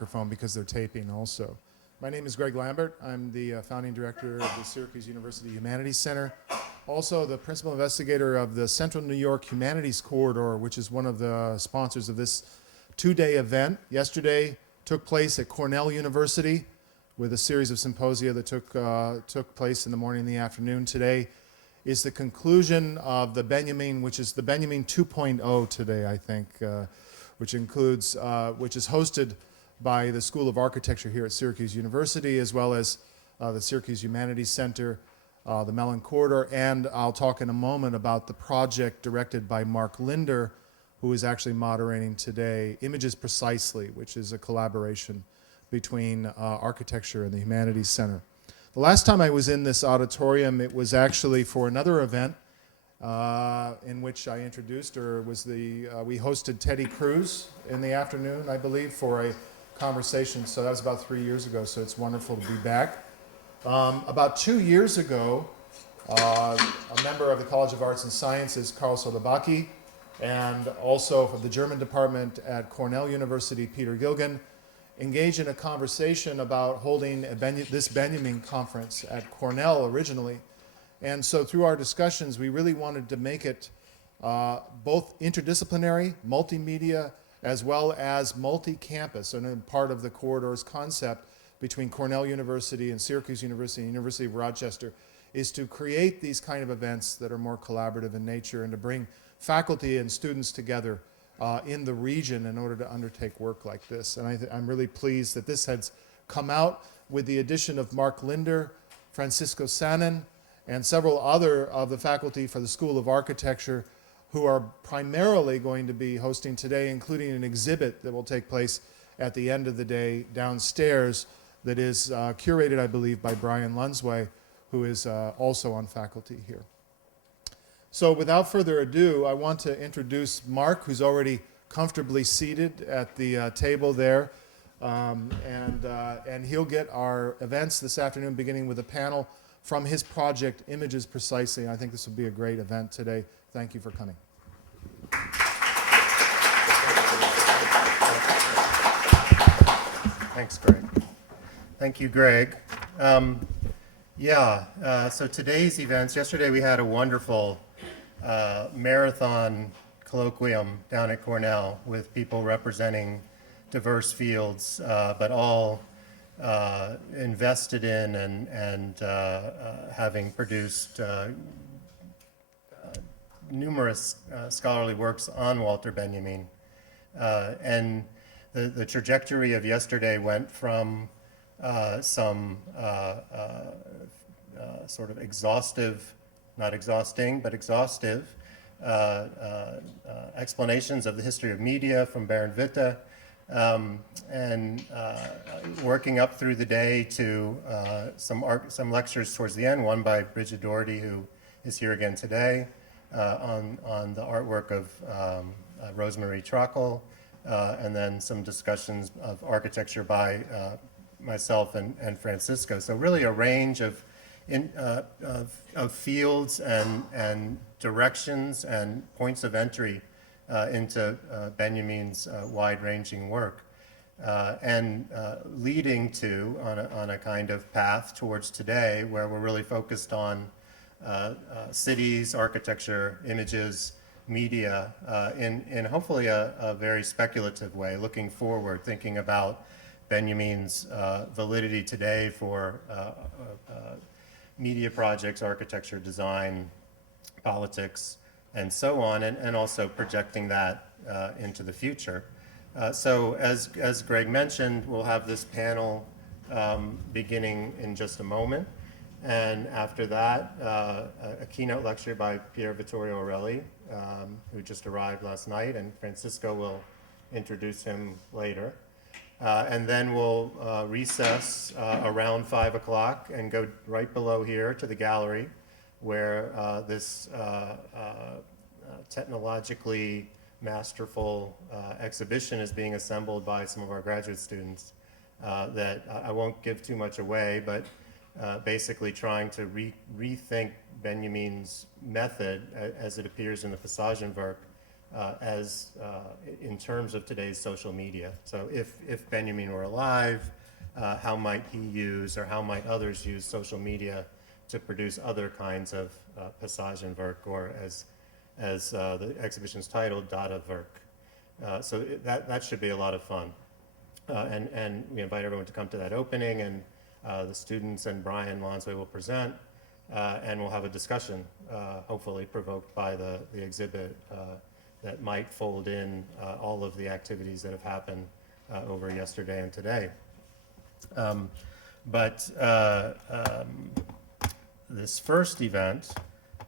microphone because they're taping also. My name is Greg Lambert. I'm the founding director of the Syracuse University Humanities Center. Also the principal investigator of the Central New York Humanities Corridor, which is one of the sponsors of this two-day event. Yesterday took place at Cornell University with a series of symposia that took place in the morning and the afternoon. Today is the conclusion of the Benjamin, which is the Benjamin 2.0 today, I think, which is hosted by the School of Architecture here at Syracuse University, as well as the Syracuse Humanities Center, the Mellon Corridor, and I'll talk in a moment about the project directed by Mark Linder, who is actually moderating today, Images Precisely, which is a collaboration between architecture and the Humanities Center. The last time I was in this auditorium, it was actually for another event in which I introduced, or was we hosted Teddy Cruz in the afternoon, I believe, for a conversation. So that was about 3 years ago, so it's wonderful to be back. About 2 years ago, a member of the College of Arts and Sciences, Karl Sotabaki, and also from the German department at Cornell University, Peter Gilgan, engaged in a conversation about holding this Benjamin conference at Cornell originally. And so through our discussions, we really wanted to make it both interdisciplinary, multimedia, as well as multi-campus, and part of the corridor's concept between Cornell University and Syracuse University and University of Rochester is to create these kind of events that are more collaborative in nature and to bring faculty and students together in the region in order to undertake work like this. And I'm really pleased that this has come out with the addition of Mark Linder, Francisco Sanin, and several other of the faculty for the School of Architecture who are primarily going to be hosting today, including an exhibit that will take place at the end of the day downstairs that is curated, I believe, by Brian Lunsway, who is also on faculty here. So without further ado, I want to introduce Mark, who's already comfortably seated at the table there. And he'll get our events this afternoon, beginning with a panel from his project, Images Precisely. I think this will be a great event today. Thank you for coming. Thanks, Greg. Thank you, Greg. So today's events, yesterday we had a wonderful marathon colloquium down at Cornell with people representing diverse fields, but all invested in and having produced numerous scholarly works on Walter Benjamin. And the trajectory of yesterday went from some sort of exhaustive, not exhausting, but exhaustive explanations of the history of media from Baron Witte, and working up through the day to some lectures towards the end, one by Bridget Doherty, who is here again today, on the artwork of Rosemarie Trockel, and then some discussions of architecture by myself and Francisco. So really a range of fields and directions and points of entry into Benjamin's wide-ranging work, and leading to on a kind of path towards today, where we're really focused on cities, architecture, images, media, in hopefully a very speculative way, looking forward, thinking about Benjamin's validity today for media projects, architecture, design, politics, and so on, and also projecting that into the future. So as Greg mentioned, we'll have this panel beginning in just a moment. And after that, a keynote lecture by Pier Vittorio Aureli, who just arrived last night, and Francisco will introduce him later. And then we'll recess around 5 o'clock and go right below here to the gallery, where this technologically masterful exhibition is being assembled by some of our graduate students that I won't give too much away, but basically trying to rethink Benjamin's method as it appears in the Passagenwerk in terms of today's social media. So if Benjamin were alive, how might he use or how might others use social media to produce other kinds of Passagenwerk, or as the exhibition's titled, Datawerk. So that should be a lot of fun. And we invite everyone to come to that opening, and the students and Brian Lonsway will present, and we'll have a discussion, hopefully provoked by the exhibit that might fold in all of the activities that have happened over yesterday and today. This first event,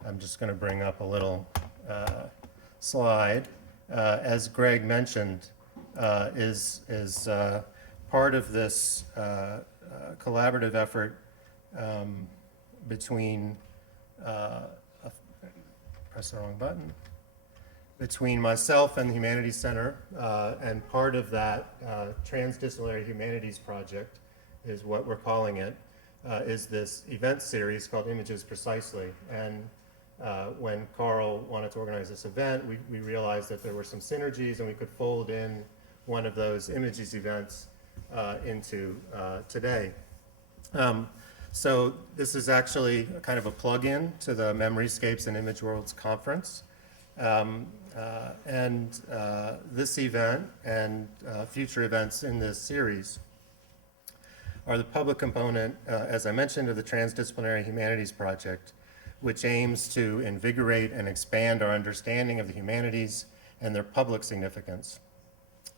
I'm just going to bring up a little slide. As Greg mentioned, is part of this collaborative effort between, press the wrong button, between myself and the Humanities Center, and part of that transdisciplinary humanities project is what we're calling it, is this event series called Images Precisely. And when Carl wanted to organize this event, we realized that there were some synergies, and we could fold in one of those images events into today. So this is actually kind of a plug-in to the Memoryscapes and Image Worlds conference. This event and future events in this series are the public component, as I mentioned, of the Transdisciplinary Humanities Project, which aims to invigorate and expand our understanding of the humanities and their public significance.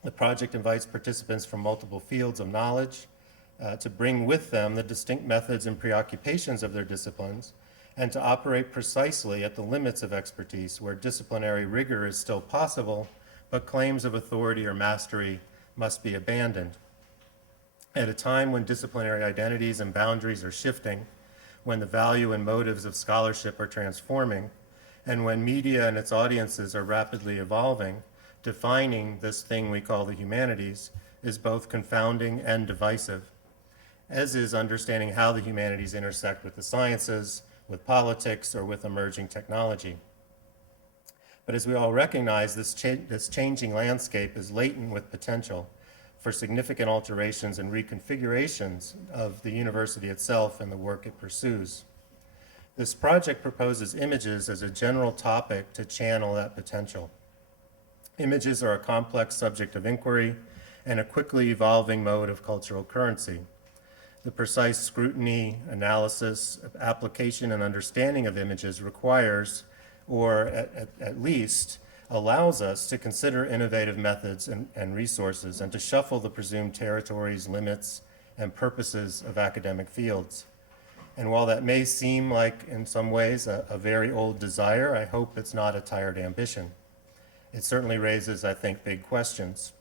The project invites participants from multiple fields of knowledge to bring with them the distinct methods and preoccupations of their disciplines, and to operate precisely at the limits of expertise where disciplinary rigor is still possible, but claims of authority or mastery must be abandoned. At a time when disciplinary identities and boundaries are shifting, when the value and motives of scholarship are transforming, and when media and its audiences are rapidly evolving, defining this thing we call the humanities is both confounding and divisive, as is understanding how the humanities intersect with the sciences, with politics, or with emerging technology. But as we all recognize, this changing landscape is latent with potential for significant alterations and reconfigurations of the university itself and the work it pursues. This project proposes images as a general topic to channel that potential. Images are a complex subject of inquiry and a quickly evolving mode of cultural currency. The precise scrutiny, analysis, application, and understanding of images requires, or at least allows us to consider innovative methods and resources, and to shuffle the presumed territories, limits, and purposes of academic fields. And while that may seem like, in some ways, a very old desire, I hope it's not a tired ambition. It certainly raises, I think, big questions,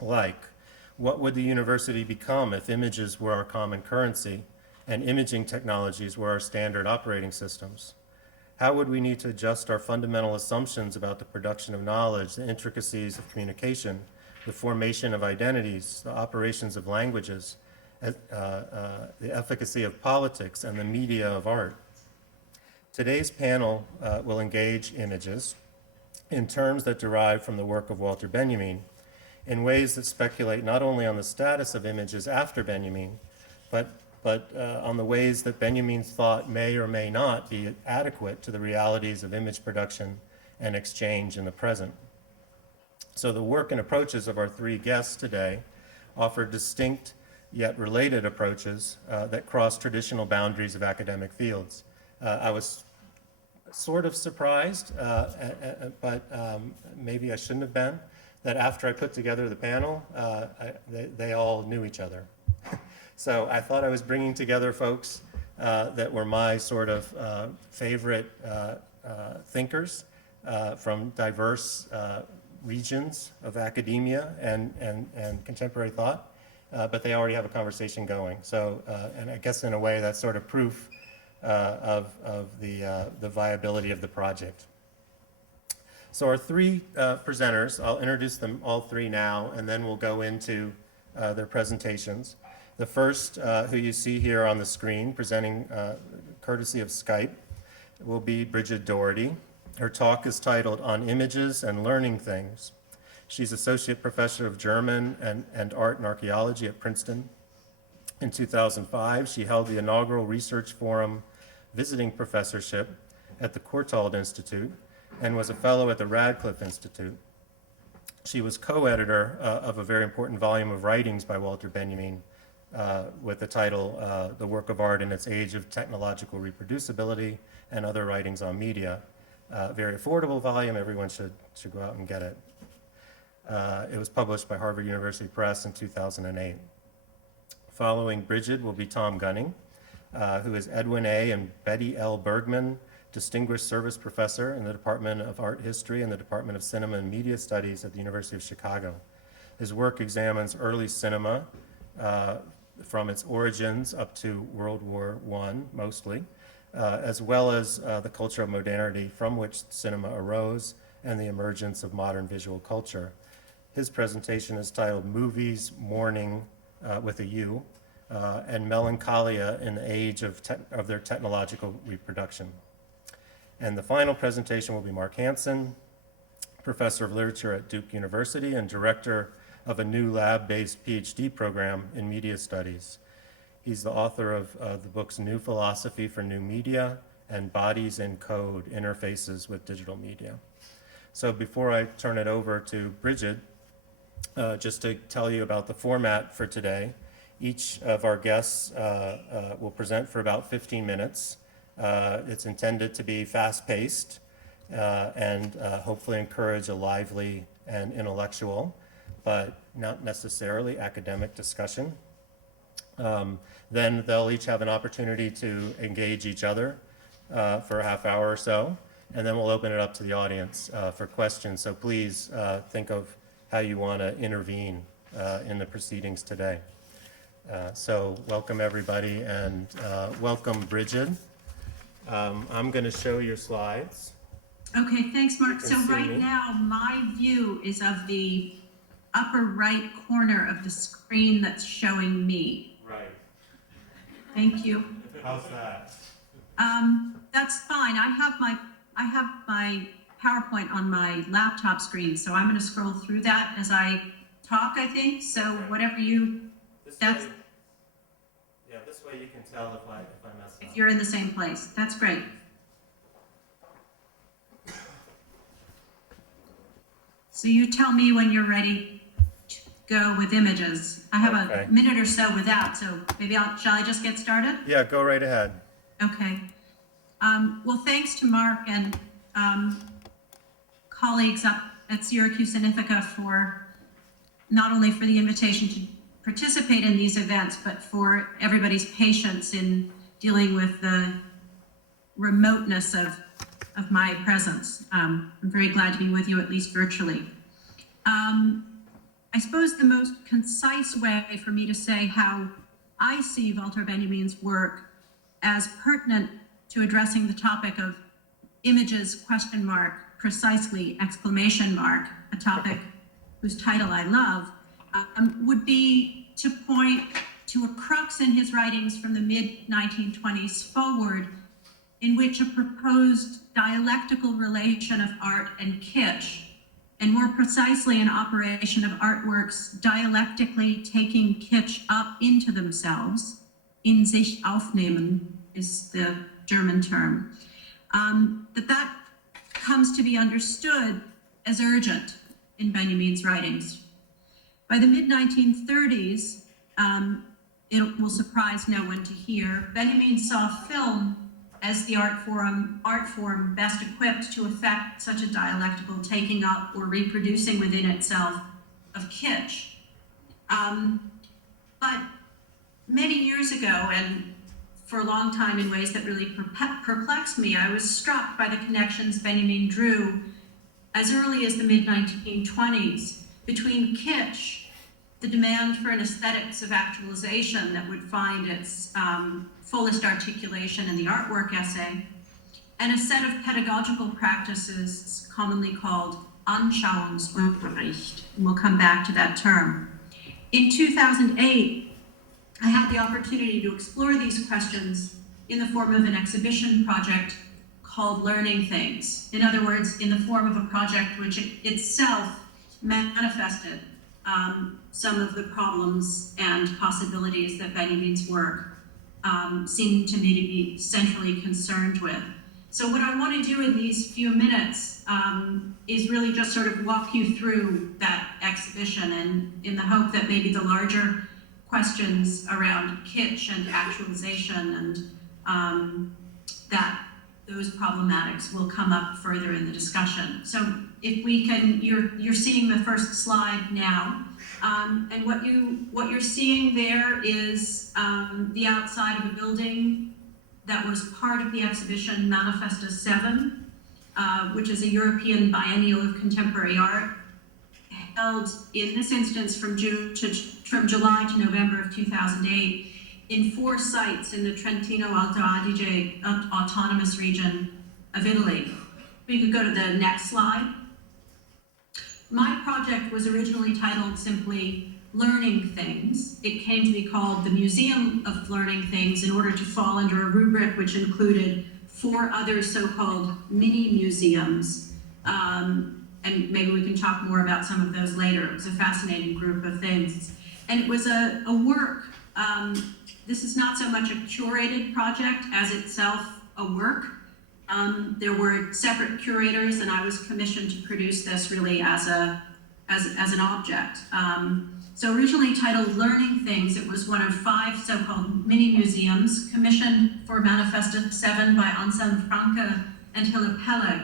like, what would the university become if images were our common currency and imaging technologies were our standard operating systems? How would we need to adjust our fundamental assumptions about the production of knowledge, the intricacies of communication, the formation of identities, the operations of languages, the efficacy of politics, and the media of art? Today's panel will engage images in terms that derive from the work of Walter Benjamin, in ways that speculate not only on the status of images after Benjamin, but on the ways that Benjamin's thought may or may not be adequate to the realities of image production and exchange in the present. So the work and approaches of our three guests today offer distinct yet related approaches that cross traditional boundaries of academic fields. I was sort of surprised, but maybe I shouldn't have been, that after I put together the panel, they all knew each other. So I thought I was bringing together folks that were my sort of favorite thinkers from diverse regions of academia and contemporary thought, but they already have a conversation going. So, and I guess in a way that's sort of proof of the viability of the project. So our three presenters, I'll introduce them all three now, and then we'll go into their presentations. The first, who you see here on the screen, presenting courtesy of Skype, will be Bridget Doherty. Her talk is titled On Images and Learning Things. She's Associate Professor of German and Art and Archaeology at Princeton. In 2005, she held the inaugural Research Forum Visiting Professorship at the Courtauld Institute and was a fellow at the Radcliffe Institute. She was co-editor of a very important volume of writings by Walter Benjamin with the title The Work of Art in Its Age of Technological Reproducibility and Other Writings on Media. Very affordable volume, everyone should go out and get it. It was published by Harvard University Press in 2008. Following Bridget will be Tom Gunning, who is Edwin A. and Betty L. Bergman Distinguished Service Professor in the Department of Art History and the Department of Cinema and Media Studies at the University of Chicago. His work examines early cinema from its origins up to World War I, mostly, as well as the culture of modernity from which cinema arose and the emergence of modern visual culture. His presentation is titled Movies, Mourning with a U, and Melancholia in the Age of their Technological Reproduction. And the final presentation will be Mark Hansen, Professor of Literature at Duke University and Director of a new lab-based PhD program in Media Studies. He's the author of the books New Philosophy for New Media and Bodies in Code, Interfaces with Digital Media. So before I turn it over to Bridget, just to tell you about the format for today, each of our guests will present for about 15 minutes. It's intended to be fast-paced and hopefully encourage a lively and intellectual, but not necessarily academic discussion. Then they'll each have an opportunity to engage each other for a half hour or so, and then we'll open it up to the audience for questions. So please think of how you want to intervene in the proceedings today. So welcome everybody, and welcome Bridget. I'm going to show your slides. Okay, thanks, Mark. So right me. now, my view is of the upper right corner of the screen that's showing me. Right. Thank you. How's that? That's fine. I have my PowerPoint on my laptop screen, so I'm going to scroll through that as I talk, I think. So whatever you, This that's, way, yeah, this way you can tell if I mess if up. you're in the same place. That's great. So you tell me when you're ready to go with images. I have Okay. a minute or so without, so maybe shall I just get started? Yeah, go right ahead. Okay. Well, thanks to Mark and colleagues up at Syracuse and Ithaca for not only for the invitation to participate in these events, but for everybody's patience in dealing with the remoteness of my presence. I'm very glad to be with you, at least virtually. I suppose the most concise way for me to say how I see Walter Benjamin's work as pertinent to addressing the topic of images, question mark, precisely, exclamation mark, a topic whose title I love, would be to point to a crux in his writings from the mid-1920s forward, in which a proposed dialectical relation of art and kitsch, and more precisely an operation of artworks dialectically taking kitsch up into themselves, in sich aufnehmen is the German term, that comes to be understood as urgent in Benjamin's writings. By the mid-1930s, it will surprise no one to hear, Benjamin saw film as the art form best equipped to effect such a dialectical taking up or reproducing within itself of kitsch. But many years ago, and for a long time in ways that really perplexed me, I was struck by the connections Benjamin drew as early as the mid-1920s between kitsch, the demand for an aesthetics of actualization that would find its fullest articulation in the artwork essay, and a set of pedagogical practices commonly called Anschauungsunterricht. And we'll come back to that term. In 2008, I had the opportunity to explore these questions in the form of an exhibition project called Learning Things. In other words, in the form of a project which itself manifested some of the problems and possibilities that Benjamin's work seemed to me to be centrally concerned with. So what I want to do in these few minutes is really just sort of walk you through that exhibition, and in the hope that maybe the larger questions around kitsch and actualization and that those problematics will come up further in the discussion. So if we can, you're seeing the first slide now, and what you're seeing there is the outside of a building that was part of the exhibition Manifesta 7, which is a European biennial of contemporary art, held in this instance from July to November of 2008 in 4 sites in the Trentino Alto Adige autonomous region of Italy. We could go to the next slide. My project was originally titled simply Learning Things. It came to be called the Museum of Learning Things in order to fall under a rubric which included 4 other so-called mini museums. And maybe we can talk more about some of those later. It was a fascinating group of things. And it was a work. This is not so much a curated project as itself a work. There were separate curators, and I was commissioned to produce this really as an object. So originally titled Learning Things, it was one of 5 so-called mini museums commissioned for Manifesta 7 by Anselm Franke and Hille Pelleg,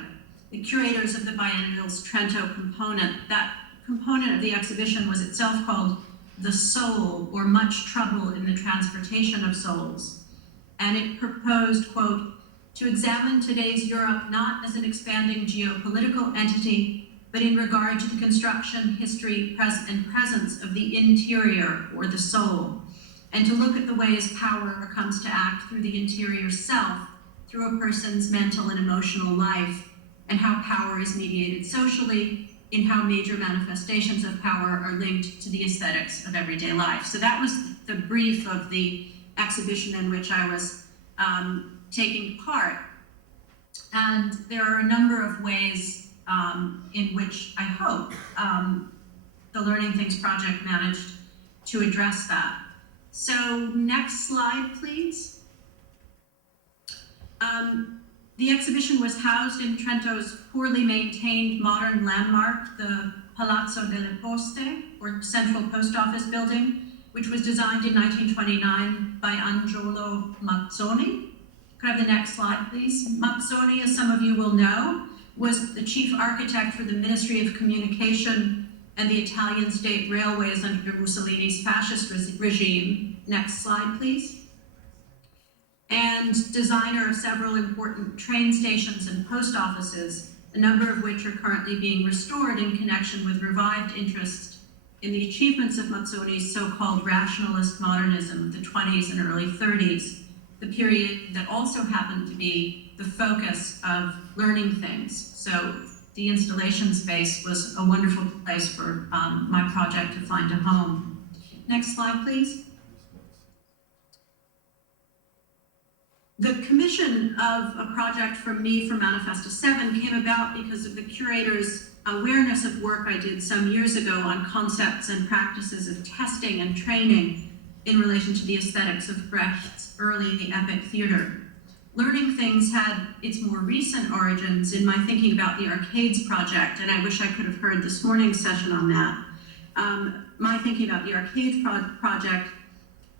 the curators of the biennial's Trento component. That component of the exhibition was itself called The Soul, or Much Trouble in the Transportation of Souls. And it proposed, quote, to examine today's Europe not as an expanding geopolitical entity, but in regard to the construction, history, and presence of the interior, or the soul, and to look at the ways power comes to act through the interior self, through a person's mental and emotional life, and how power is mediated socially, in how major manifestations of power are linked to the aesthetics of everyday life. So that was the brief of the exhibition in which I was taking part. And there are a number of ways in which I hope the Learning Things project managed to address that. So next slide, please. The exhibition was housed in Trento's poorly maintained modern landmark, the Palazzo delle Poste, or Central Post Office Building, which was designed in 1929 by Angiolo Mazzoni. Could I have the next slide, please? Mazzoni, as some of you will know, was the chief architect for the Ministry of Communication and the Italian state railways under Mussolini's fascist regime. Next slide, please. And designer of several important train stations and post offices, a number of which are currently being restored in connection with revived interest in the achievements of Mazzoni's so-called rationalist modernism of the 20s and early 30s, the period that also happened to be the focus of Learning Things. So the installation space was a wonderful place for my project to find a home. Next slide, please. The commission of a project from me for Manifesta 7 came about because of the curator's awareness of work I did some years ago on concepts and practices of testing and training in relation to the aesthetics of Brecht's early epic theater. Learning Things had its more recent origins in my thinking about the Arcades project, and I wish I could have heard this morning's session on that. My thinking about the Arcades project,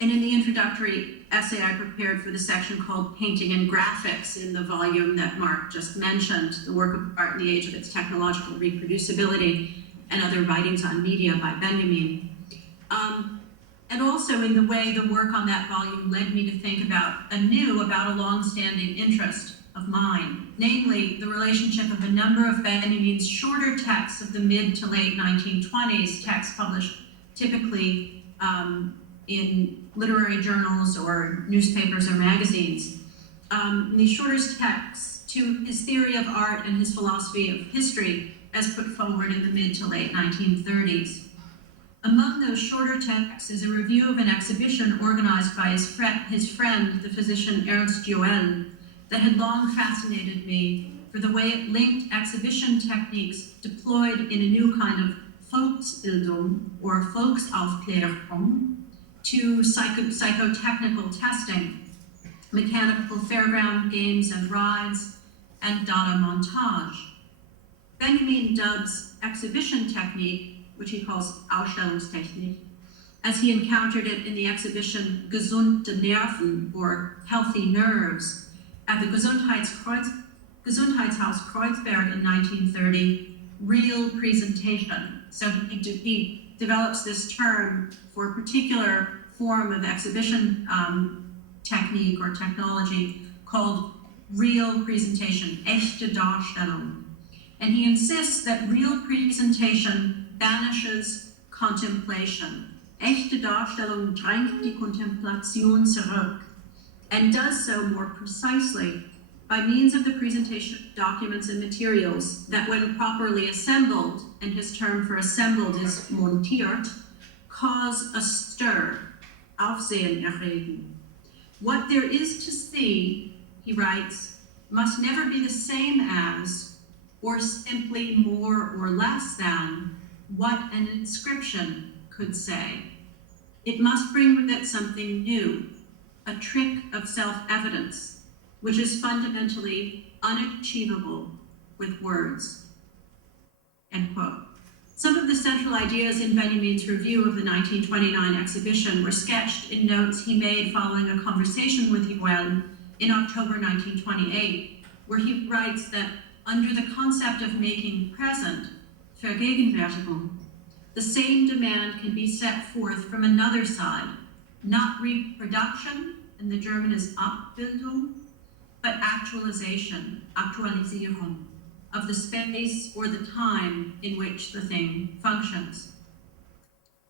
and in the introductory essay I prepared for the section called Painting and Graphics in the volume that Mark just mentioned, the work of art in the age of its technological reproducibility, and other writings on media by Benjamin. And also in the way the work on that volume led me to think about a long-standing interest of mine, namely the relationship of a number of Benjamin's shorter texts of the mid to late 1920s, texts published typically in literary journals or newspapers or magazines. These shorter texts to his theory of art and his philosophy of history as put forward in the mid to late 1930s. Among those shorter texts is a review of an exhibition organized by his friend, the physician Ernst Joel, that had long fascinated me for the way it linked exhibition techniques deployed in a new kind of Volksbildung or Volksaufklärung to psychotechnical testing, mechanical fairground games and rides, and data montage. Benjamin dubs exhibition technique, which he calls Ausstellungstechnik, as he encountered it in the exhibition Gesunde Nerven, or Healthy Nerves, at the Gesundheitshaus Kreuzberg in 1930, real presentation. So he develops this term for a particular form of exhibition technique or technology called real presentation, echte Darstellung. And he insists that real presentation banishes contemplation. Echte Darstellung drängt die Kontemplation zurück, and does so more precisely by means of the presentation of documents and materials that, when properly assembled, and his term for assembled is montiert, cause a stir, Aufsehen erregen. What there is to see, he writes, must never be the same as, or simply more or less than, what an inscription could say. It must bring with it something new, a trick of self-evidence, which is fundamentally unachievable with words. End quote. Some of the central ideas in Benjamin's review of the 1929 exhibition were sketched in notes he made following a conversation with Joel in October 1928, where he writes that under the concept of making present, Vergegenwärtigung, the same demand can be set forth from another side, not reproduction, and the German is Abbildung, but actualization, Aktualisierung, of the space or the time in which the thing functions.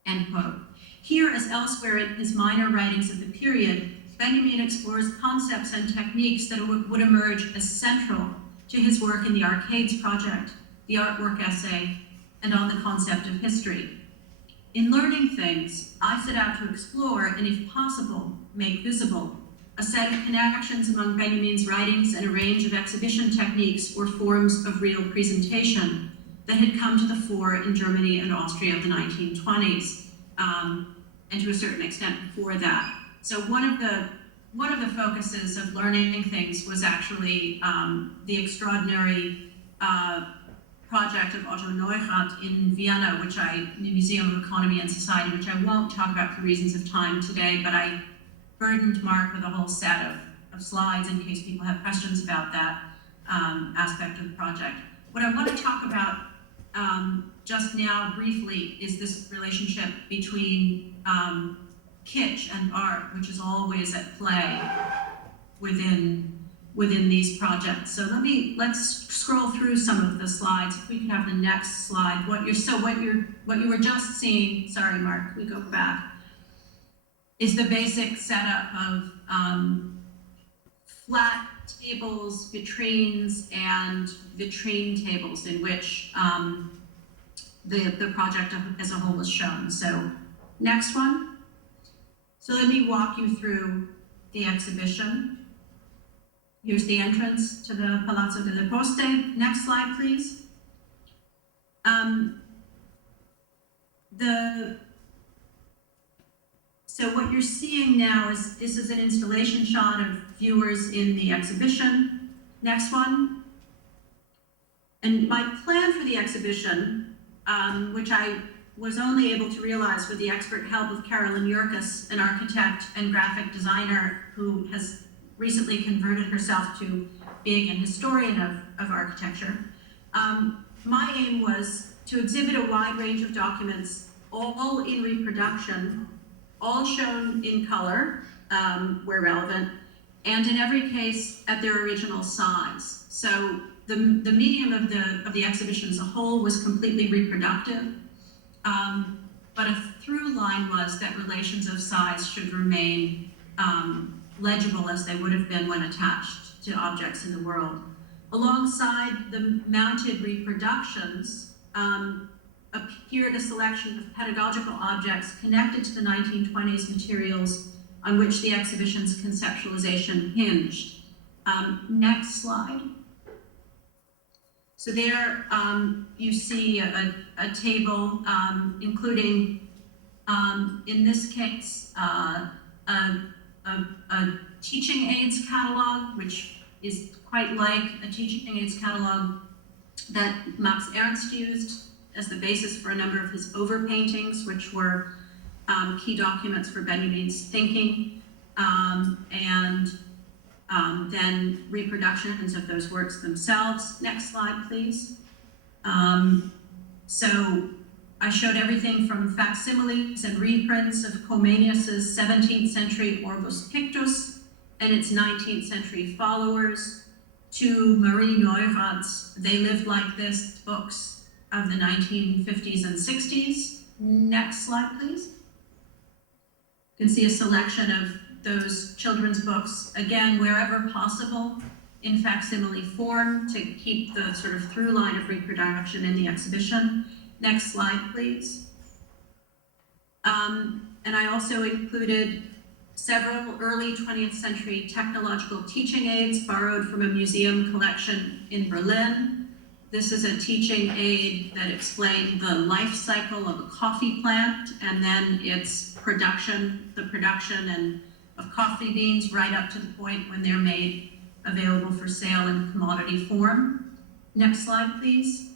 End quote. Here, as elsewhere in his minor writings of the period, Benjamin explores concepts and techniques that would emerge as central to his work in the Arcades Project, the artwork essay, and on the concept of history. In Learning Things, I set out to explore, and if possible, make visible, a set of connections among Benjamin's writings and a range of exhibition techniques or forms of real presentation that had come to the fore in Germany and Austria of the 1920s, and to a certain extent before that. So one of the focuses of Learning Things was actually the extraordinary project of Otto Neurath in Vienna, the Museum of Economy and Society, which I won't talk about for reasons of time today, but I burdened Mark with a whole set of slides in case people have questions about that aspect of the project. What I want to talk about just now briefly is this relationship between kitsch and art, which is always at play within these projects. So let's scroll through some of the slides. If we can have the next slide. What you were just seeing, sorry Mark, we go back, is the basic setup of flat tables, vitrines, and vitrine tables in which the project as a whole was shown. So next one. So let me walk you through the exhibition. Here's the entrance to the Palazzo delle Poste. Next slide, please. So what you're seeing now is, this is an installation shot of viewers in the exhibition. Next one. And my plan for the exhibition, which I was only able to realize with the expert help of Carolyn Yurkis, an architect and graphic designer who has recently converted herself to being an historian of architecture. My aim was to exhibit a wide range of documents, all in reproduction, all shown in color, where relevant, and in every case at their original size. So the medium of the exhibition as a whole was completely reproductive, but a through line was that relations of size should remain legible as they would have been when attached to objects in the world. Alongside the mounted reproductions appeared a selection of pedagogical objects connected to the 1920s materials on which the exhibition's conceptualization hinged. Next slide. So there you see a table including, in this case, a teaching aids catalog, which is quite like a teaching aids catalog that Max Ernst used as the basis for a number of his overpaintings, which were key documents for Benjamin's thinking, and then reproductions of those works themselves. Next slide, please. So I showed everything from facsimiles and reprints of Comenius's 17th century Orbus Pictus and its 19th century followers to Marie Neuradt's They Lived Like This books of the 1950s and 60s. Next slide, please. You can see a selection of those children's books, again, wherever possible, in facsimile form to keep the sort of through line of reproduction in the exhibition. Next slide, please. And I also included several early 20th century technological teaching aids borrowed from a museum collection in Berlin. This is a teaching aid that explained the life cycle of a coffee plant and then its production, the production of coffee beans right up to the point when they're made available for sale in commodity form. Next slide, please.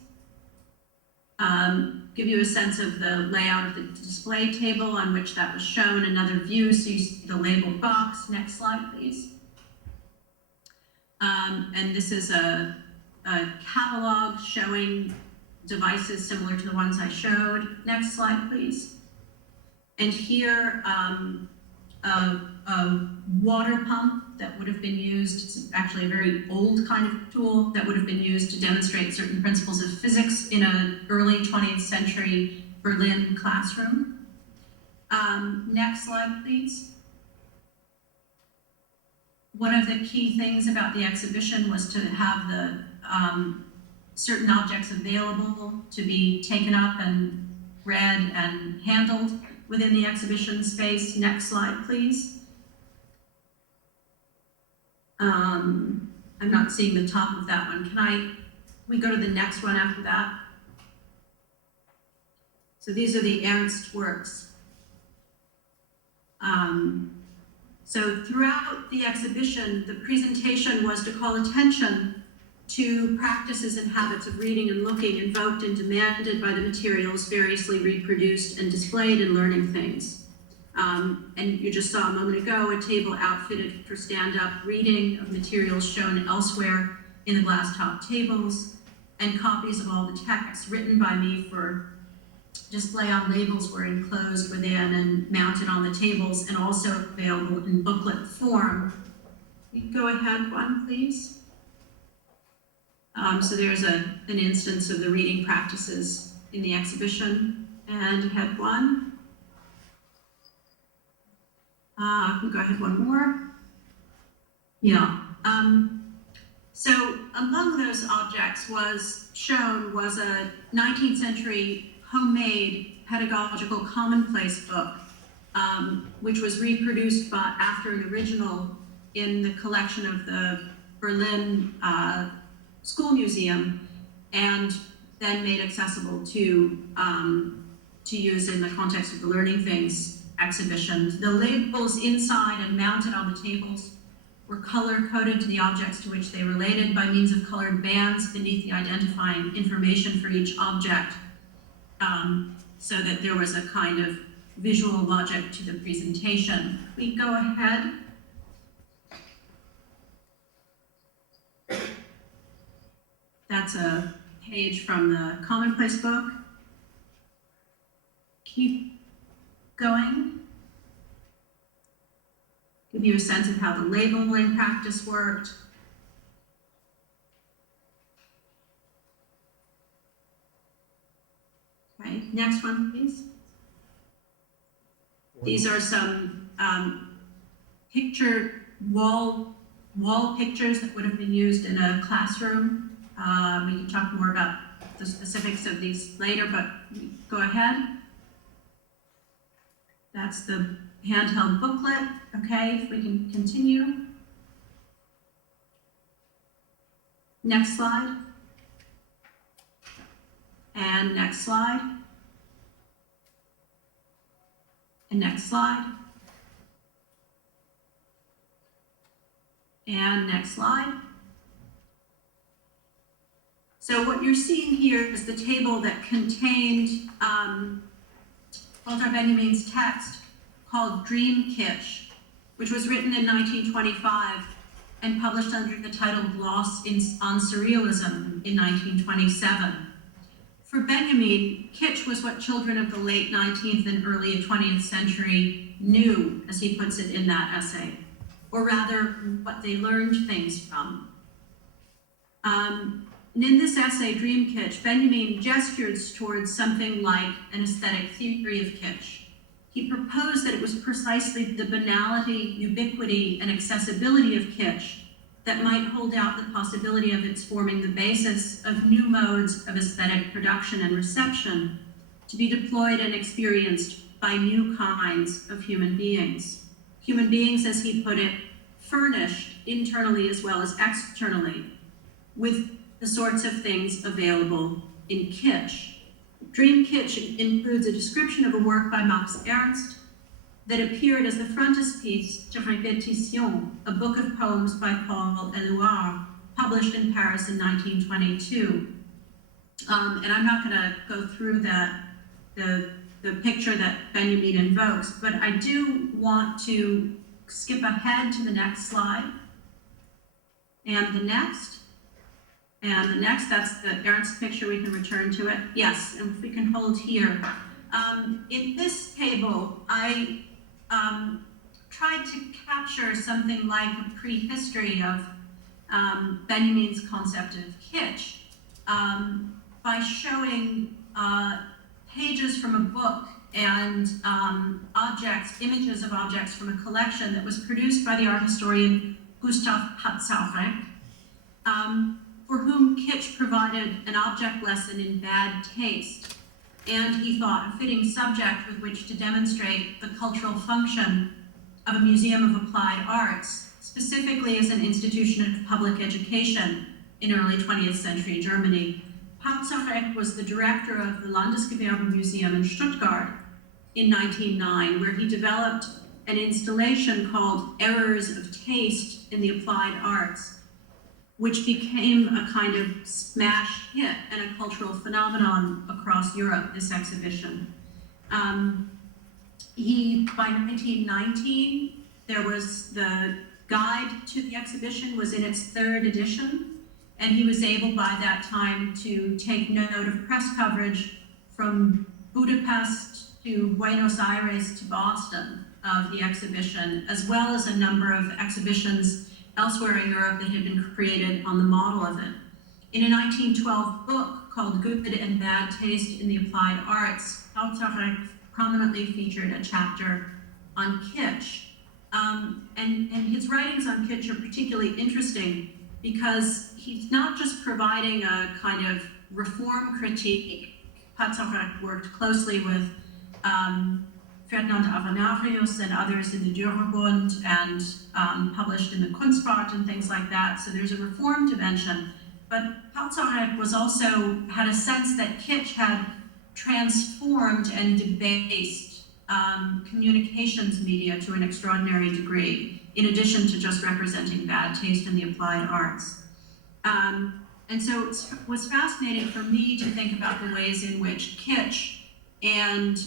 Give you a sense of the layout of the display table on which that was shown, another view, so you see the labeled box. Next slide, please. And this is a catalog showing devices similar to the ones I showed. Next slide, please. And here, a water pump that would have been used, it's actually a very old kind of tool that would have been used to demonstrate certain principles of physics in an early 20th century Berlin classroom. Next slide, please. One of the key things about the exhibition was to have the certain objects available to be taken up and read and handled within the exhibition space. Next slide, please. I'm not seeing the top of that one. Can we go to the next one after that? So these are the Ernst works. So throughout the exhibition, the presentation was to call attention to practices and habits of reading and looking invoked and demanded by the materials variously reproduced and displayed in learning things. And you just saw a moment ago a table outfitted for stand-up reading of materials shown elsewhere in the glass top tables, and copies of all the texts written by me for display on labels were enclosed within and mounted on the tables and also available in booklet form. You can go ahead one, please. So there's an instance of the reading practices in the exhibition. And head one. I can go ahead one more. Yeah. So among those objects was a 19th century homemade pedagogical commonplace book, which was reproduced after an original in the collection of the Berlin School Museum, and then made accessible to use in the context of the Learning Things exhibition. The labels inside and mounted on the tables were color-coded to the objects to which they related by means of colored bands beneath the identifying information for each object, so that there was a kind of visual logic to the presentation. We go ahead. That's a page from the Commonplace book. Keep going. Give you a sense of how the labeling practice worked. Okay, next one, please. These are some picture wall pictures that would have been used in a classroom. We can talk more about the specifics of these later, but go ahead. That's the handheld booklet. Okay, if we can continue. Next slide. And next slide. And next slide. And next slide. So what you're seeing here is the table that contained Walter Benjamin's text called Dream Kitsch, which was written in 1925 and published under the title Gloss on Surrealism in 1927. For Benjamin, kitsch was what children of the late 19th and early 20th century knew, as he puts it in that essay, or rather, what they learned things from. And in this essay, Dream Kitsch, Benjamin gestures towards something like an aesthetic theory of kitsch. He proposed that it was precisely the banality, ubiquity, and accessibility of kitsch that might hold out the possibility of its forming the basis of new modes of aesthetic production and reception to be deployed and experienced by new kinds of human beings. Human beings, as he put it, furnished internally as well as externally with the sorts of things available in kitsch. Dream Kitsch includes a description of a work by Max Ernst that appeared as the frontispiece to Répétition, a book of poems by Paul Éluard, published in Paris in 1922. And I'm not going to go through the picture that Benjamin invokes, but I do want to skip ahead to the next slide, and the next. And the next, that's the Ernst picture, we can return to it. Yes, and if we can hold here. In this table, I tried to capture something like a prehistory of Benjamin's concept of kitsch by showing pages from a book and objects, images of objects from a collection that was produced by the art historian Gustav Patzaureck, for whom kitsch provided an object lesson in bad taste, and he thought a fitting subject with which to demonstrate the cultural function of a museum of applied arts, specifically as an institution of public education in early 20th century Germany. Patzaureck was the director of the Landesgewerbemuseum in Stuttgart in 1909, where he developed an installation called Errors of Taste in the Applied Arts, which became a kind of smash hit and a cultural phenomenon across Europe, this exhibition. By 1919, there was the guide to the exhibition was in its third edition, and he was able by that time to take note of press coverage from Budapest to Buenos Aires to Boston of the exhibition, as well as a number of exhibitions elsewhere in Europe that had been created on the model of it. In a 1912 book called Good and Bad Taste in the Applied Arts, Patzaureck prominently featured a chapter on kitsch. And his writings on kitsch are particularly interesting because he's not just providing a kind of reform critique. Patzaureck worked closely with Ferdinand Avenarius and others in the Dürerbund and published in the Kunstfahrt and things like that. So there's a reform dimension. But Patzaureck was also had a sense that kitsch had transformed and debased communications media to an extraordinary degree, in addition to just representing bad taste in the applied arts. And so it was fascinating for me to think about the ways in which kitsch and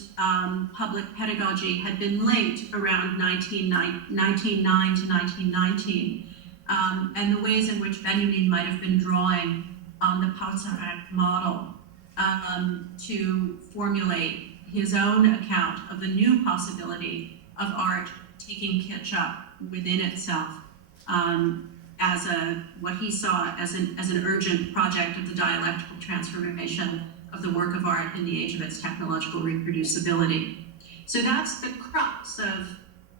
public pedagogy had been linked around 1909 to 1919, and the ways in which Benjamin might have been drawing on the Patzaureck model to formulate his own account of the new possibility of art taking kitsch up within itself as what he saw as an urgent project of the dialectical transformation of the work of art in the age of its technological reproducibility. So that's the crux of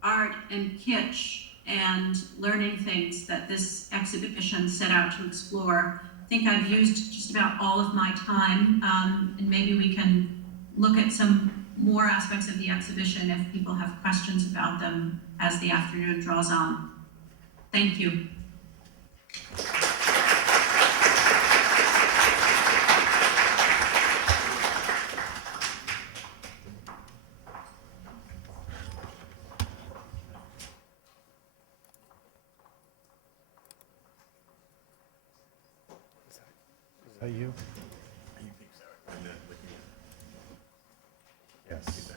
art and kitsch and learning things that this exhibition set out to explore. I think I've used just about all of my time, and maybe we can look at some more aspects of the exhibition if people have questions about them as the afternoon draws on. Thank you. Are you? Yes.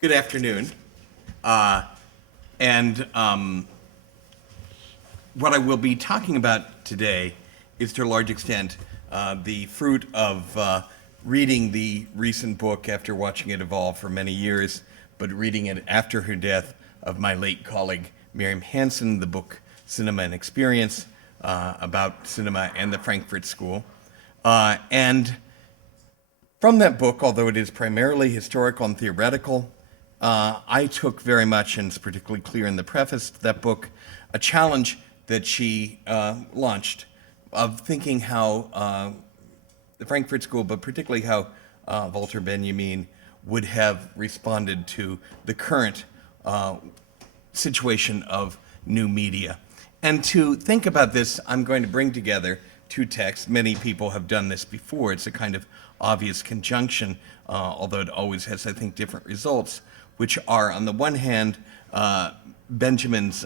Good afternoon. And what I will be talking about today is to a large extent the fruit of reading the recent book after watching it evolve for many years, but reading it after her death, of my late colleague Miriam Hansen, the book Cinema and Experience, about cinema and the Frankfurt School. And from that book, although it is primarily historical and theoretical, I took very much, and it's particularly clear in the preface to that book, a challenge that she launched of thinking how the Frankfurt School, but particularly how Walter Benjamin would have responded to the current situation of new media. And to think about this, I'm going to bring together two texts. Many people have done this before. It's a kind of obvious conjunction, although it always has, I think, different results, which are, on the one hand, Benjamin's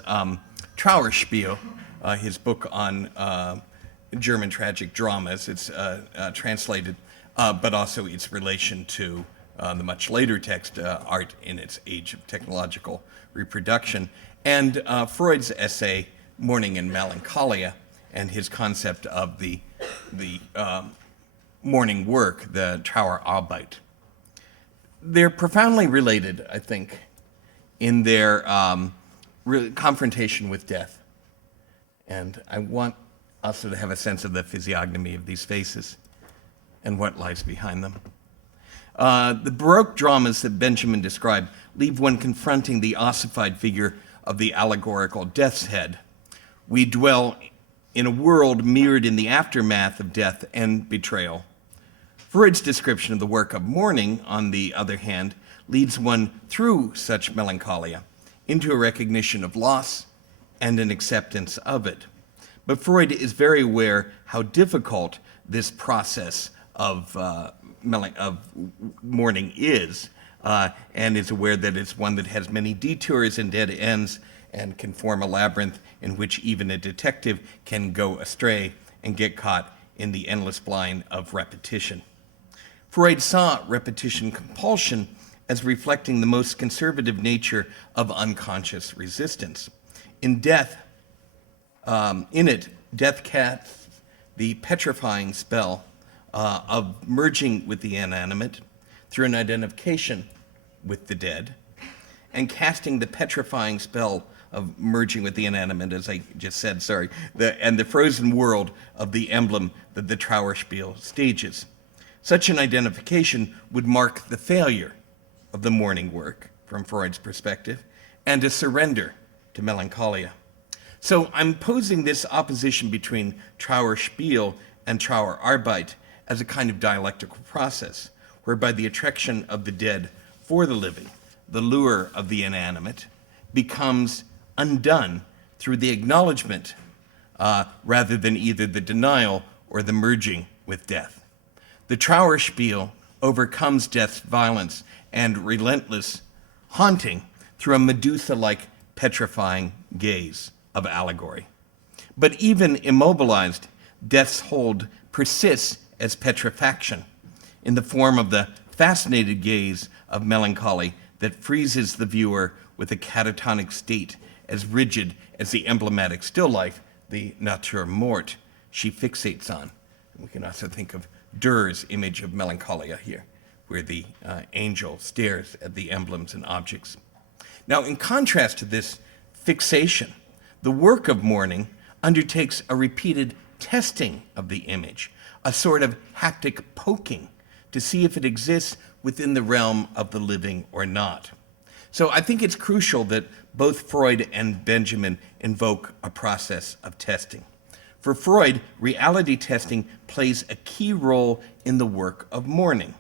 Trauerspiel, his book on German tragic dramas. It's translated, but also its relation to the much later text, Art in its Age of Technological Reproduction, and Freud's essay, Mourning and Melancholia, and his concept of the mourning work, the Trauerarbeit. They're profoundly related, I think, in their confrontation with death. And I want also to have a sense of the physiognomy of these faces and what lies behind them. The Baroque dramas that Benjamin described leave one confronting the ossified figure of the allegorical death's head. We dwell in a world mirrored in the aftermath of death and betrayal. Freud's description of the work of mourning, on the other hand, leads one through such melancholia into a recognition of loss and an acceptance of it. But Freud is very aware how difficult this process of mourning is, and is aware that it's one that has many detours and dead ends and can form a labyrinth in which even a detective can go astray and get caught in the endless blind of repetition. Freud saw repetition compulsion as reflecting the most conservative nature of unconscious resistance. In death, death casts the petrifying spell of merging with the inanimate through an identification with the dead, and casting the petrifying spell of merging with the inanimate, as I just said, and the frozen world of the emblem that the Trauerspiel stages. Such an identification would mark the failure of the mourning work, from Freud's perspective, and a surrender to melancholia. So I'm posing this opposition between Trauerspiel and Trauerarbeit as a kind of dialectical process, whereby the attraction of the dead for the living, the lure of the inanimate, becomes undone through the acknowledgement rather than either the denial or the merging with death. The Trauerspiel overcomes death's violence and relentless haunting through a Medusa-like petrifying gaze of allegory. But even immobilized, death's hold persists as petrifaction in the form of the fascinated gaze of melancholy that freezes the viewer with a catatonic state as rigid as the emblematic still life, the Natur Mort, she fixates on. We can also think of Durer's image of melancholia here, where the angel stares at the emblems and objects. Now, in contrast to this fixation, the work of mourning undertakes a repeated testing of the image, a sort of haptic poking to see if it exists within the realm of the living or not. So I think it's crucial that both Freud and Benjamin invoke a process of testing. For Freud, reality testing plays a key role in the work of mourning,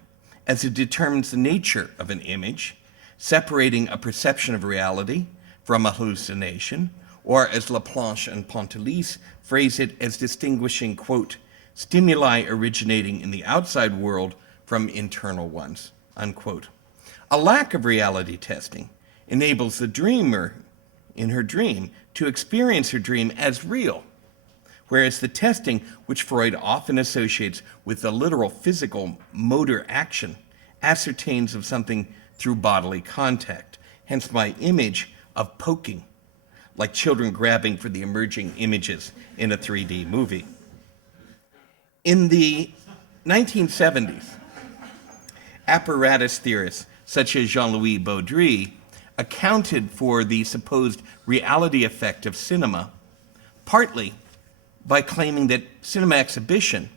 as it determines the nature of an image, separating a perception of reality from a hallucination, or as Laplanche and Pontellier phrase it, as distinguishing, quote, stimuli originating in the outside world from internal ones, unquote. A lack of reality testing enables the dreamer in her dream to experience her dream as real, whereas the testing, which Freud often associates with the literal physical motor action, ascertains of something through bodily contact, hence my image of poking, like children grabbing for the emerging images in a 3D movie. In the 1970s, apparatus theorists such as Jean-Louis Baudry accounted for the supposed reality effect of cinema, partly by claiming that cinema exhibition,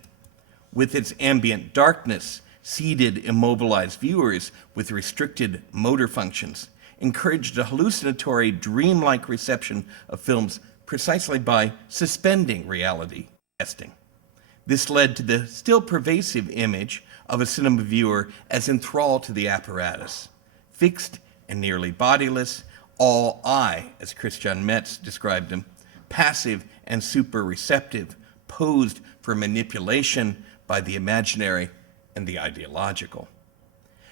with its ambient darkness, seated immobilized viewers with restricted motor functions, encouraged a hallucinatory, dreamlike reception of films precisely by suspending reality testing. This led to the still pervasive image of a cinema viewer as enthralled to the apparatus, fixed and nearly bodiless, all eye, as Christian Metz described him, passive and super receptive, posed for manipulation by the imaginary and the ideological.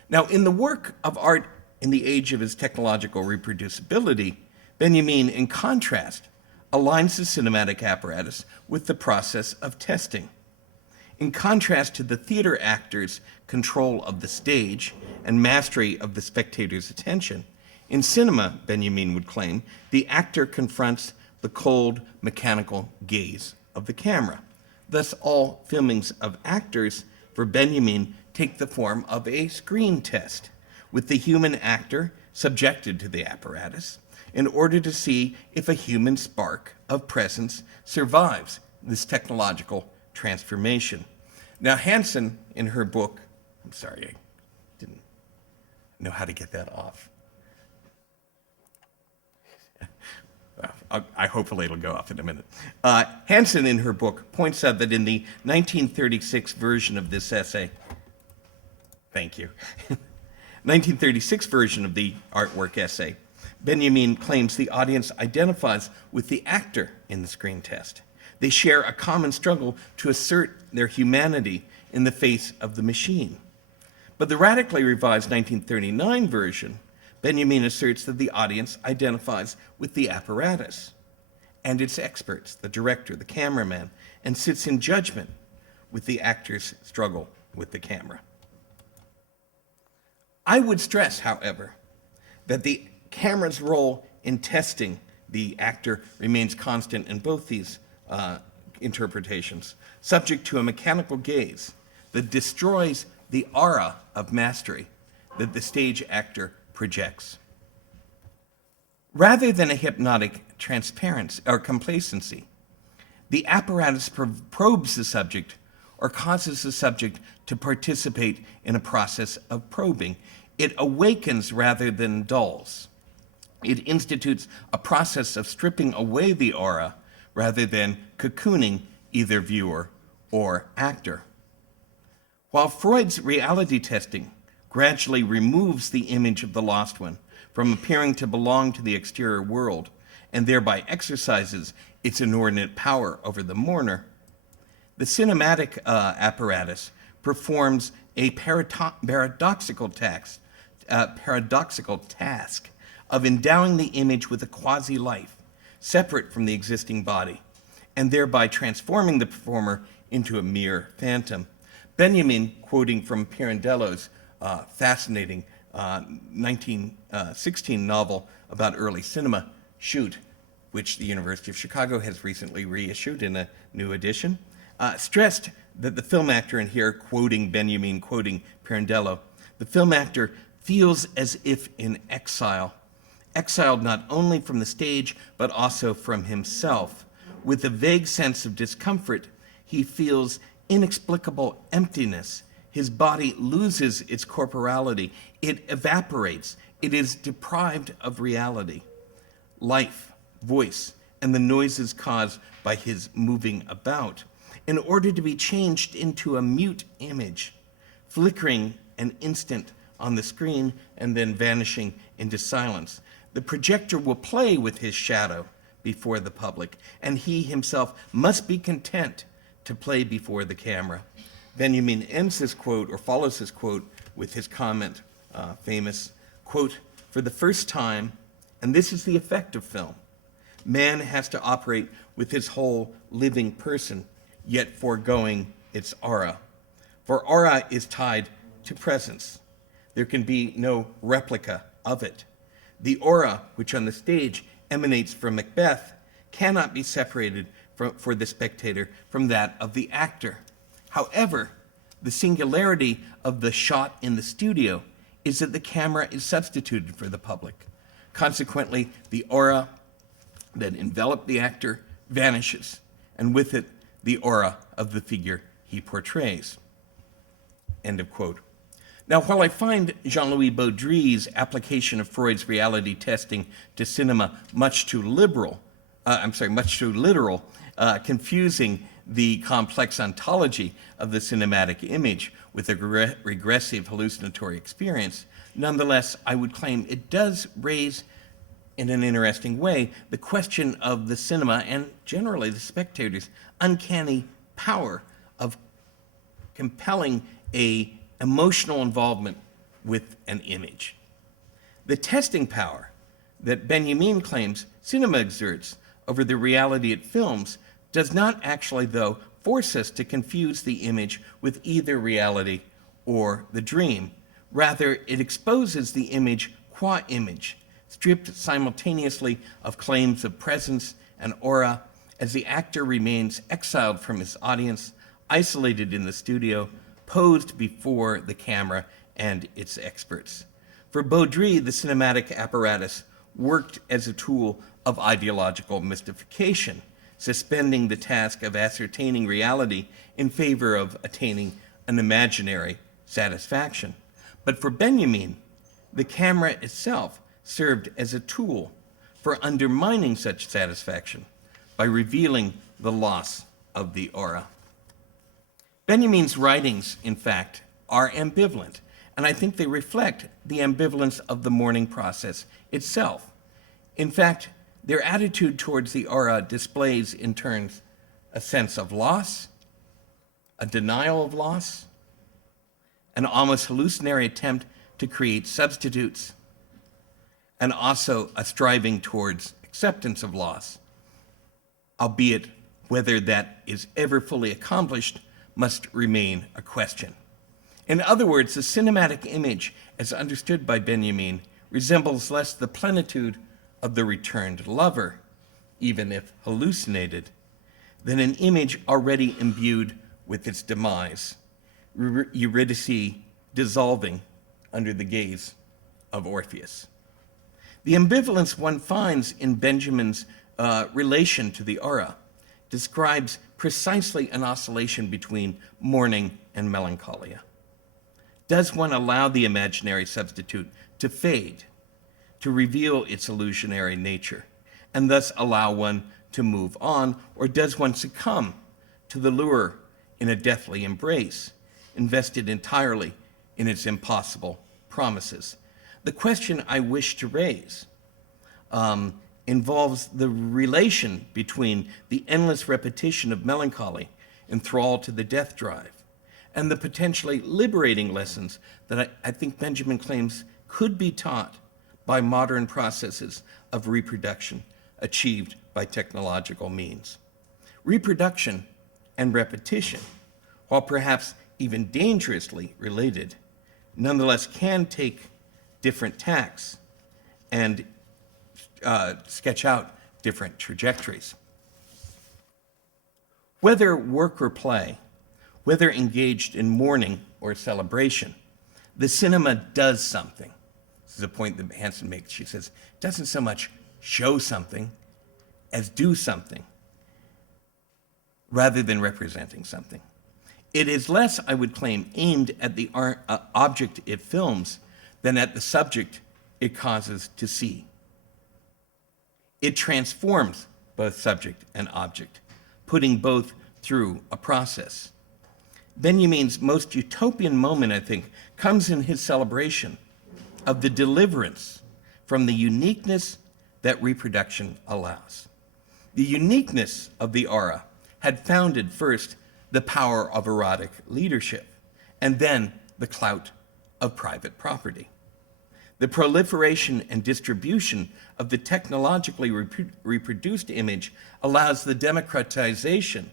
Now, in the work of art in the age of its technological reproducibility, Benjamin, in contrast, aligns the cinematic apparatus with the process of testing. In contrast to the theater actor's control of the stage and mastery of the spectator's attention, in cinema, Benjamin would claim, the actor confronts the cold, mechanical gaze of the camera. Thus, all filmings of actors, for Benjamin, take the form of a screen test, with the human actor subjected to the apparatus in order to see if a human spark of presence survives this technological transformation. Now, Hansen, in her book, I'm sorry, I didn't know how to get that off. Hopefully it'll go off in a minute. Hansen, in her book, points out that in the 1936 version of this essay, thank you, 1936 version of the artwork essay, Benjamin claims the audience identifies with the actor in the screen test. They share a common struggle to assert their humanity in the face of the machine. But the radically revised 1939 version, Benjamin asserts that the audience identifies with the apparatus and its experts, the director, the cameraman, and sits in judgment with the actor's struggle with the camera. I would stress, however, that the camera's role in testing the actor remains constant in both these interpretations, subject to a mechanical gaze that destroys the aura of mastery that the stage actor projects. Rather than a hypnotic transparency or complacency, the apparatus probes the subject or causes the subject to participate in a process of probing. It awakens rather than dulls. It institutes a process of stripping away the aura rather than cocooning either viewer or actor. While Freud's reality testing gradually removes the image of the lost one from appearing to belong to the exterior world and thereby exercises its inordinate power over the mourner, the cinematic apparatus performs a paradoxical task of endowing the image with a quasi-life, separate from the existing body, and thereby transforming the performer into a mere phantom. Benjamin, quoting from Pirandello's fascinating 1916 novel about early cinema, Shoot, which the University of Chicago has recently reissued in a new edition, stressed that the film actor, and here quoting Benjamin, quoting Pirandello, the film actor feels as if in exile, exiled not only from the stage, but also from himself. With a vague sense of discomfort, he feels inexplicable emptiness. His body loses its corporality. It evaporates. It is deprived of reality. Life, voice, and the noises caused by his moving about, in order to be changed into a mute image, flickering an instant on the screen and then vanishing into silence. The projector will play with his shadow before the public, and he himself must be content to play before the camera. Benjamin ends his quote, or follows his quote, with his comment, famous, quote, "For the first time, and this is the effect of film, man has to operate with his whole living person, yet foregoing its aura. For aura is tied to presence. There can be no replica of it. The aura, which on the stage emanates from Macbeth, cannot be separated for the spectator from that of the actor. However, the singularity of the shot in the studio is that the camera is substituted for the public. Consequently, the aura that enveloped the actor vanishes, and with it, the aura of the figure he portrays." End of quote. Now, while I find Jean-Louis Baudry's application of Freud's reality testing to cinema much too literal, confusing the complex ontology of the cinematic image with a regressive hallucinatory experience, nonetheless, I would claim it does raise, in an interesting way, the question of the cinema and generally the spectator's uncanny power of compelling a emotional involvement with an image. The testing power that Benjamin claims cinema exerts over the reality it films does not actually, though, force us to confuse the image with either reality or the dream. Rather, it exposes the image qua image, stripped simultaneously of claims of presence and aura, as the actor remains exiled from his audience, isolated in the studio, posed before the camera and its experts. For Baudry, the cinematic apparatus worked as a tool of ideological mystification, suspending the task of ascertaining reality in favor of attaining an imaginary satisfaction. But for Benjamin, the camera itself served as a tool for undermining such satisfaction by revealing the loss of the aura. Benjamin's writings, in fact, are ambivalent, and I think they reflect the ambivalence of the mourning process itself. In fact, their attitude towards the aura displays, in turns, a sense of loss, a denial of loss, an almost hallucinatory attempt to create substitutes, and also a striving towards acceptance of loss, albeit whether that is ever fully accomplished must remain a question. In other words, the cinematic image, as understood by Benjamin, resembles less the plenitude of the returned lover, even if hallucinated, than an image already imbued with its demise, Eurydice dissolving under the gaze of Orpheus. The ambivalence one finds in Benjamin's relation to the aura describes precisely an oscillation between mourning and melancholia. Does one allow the imaginary substitute to fade, to reveal its illusionary nature, and thus allow one to move on, or does one succumb to the lure in a deathly embrace, invested entirely in its impossible promises? The question I wish to raise involves the relation between the endless repetition of melancholy enthralled to the death drive and the potentially liberating lessons that I think Benjamin claims could be taught by modern processes of reproduction achieved by technological means. Reproduction and repetition, while perhaps even dangerously related, nonetheless can take different tacks and sketch out different trajectories. Whether work or play, whether engaged in mourning or celebration, the cinema does something. This is a point that Hansen makes. She says, it doesn't so much show something as do something, rather than representing something. It is less, I would claim, aimed at the object it films than at the subject it causes to see. It transforms both subject and object, putting both through a process. Benjamin's most utopian moment, I think, comes in his celebration of the deliverance from the uniqueness that reproduction allows. The uniqueness of the aura had founded first the power of erotic leadership, and then the clout of private property. The proliferation and distribution of the technologically reproduced image allows the democratization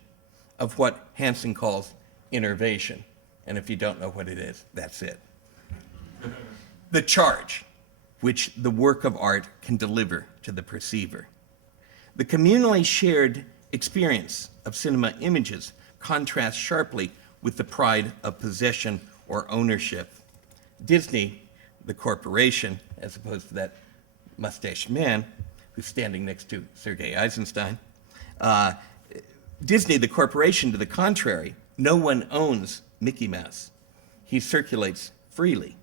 of what Hansen calls innervation. And if you don't know what it is, that's it. The charge which the work of art can deliver to the perceiver. The communally shared experience of cinema images contrasts sharply with the pride of possession or ownership. Disney, the corporation, as opposed to that mustached man who's standing next to Sergei Eisenstein, Disney, the corporation, to the contrary, no one owns Mickey Mouse. He circulates freely.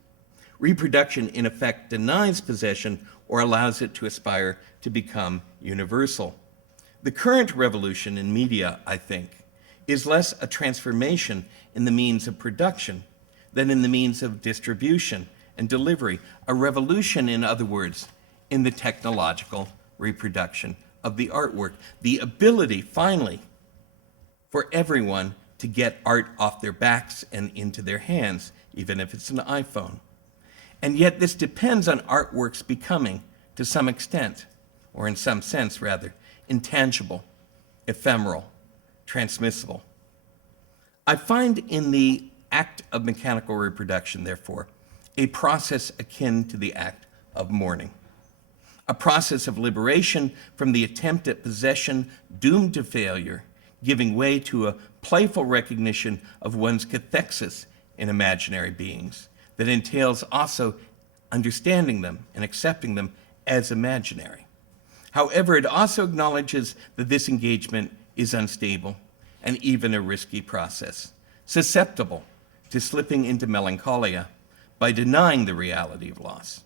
Reproduction, in effect, denies possession or allows it to aspire to become universal. The current revolution in media, I think, is less a transformation in the means of production than in the means of distribution and delivery. A revolution, in other words, in the technological reproduction of the artwork. The ability, finally, for everyone to get art off their backs and into their hands, even if it's an iPhone. And yet this depends on artworks becoming, to some extent, or in some sense rather, intangible, ephemeral, transmissible. I find in the act of mechanical reproduction, therefore, a process akin to the act of mourning, a process of liberation from the attempt at possession doomed to failure, giving way to a playful recognition of one's cathexis in imaginary beings that entails also understanding them and accepting them as imaginary. However, it also acknowledges that this engagement is unstable and even a risky process, susceptible to slipping into melancholia by denying the reality of loss.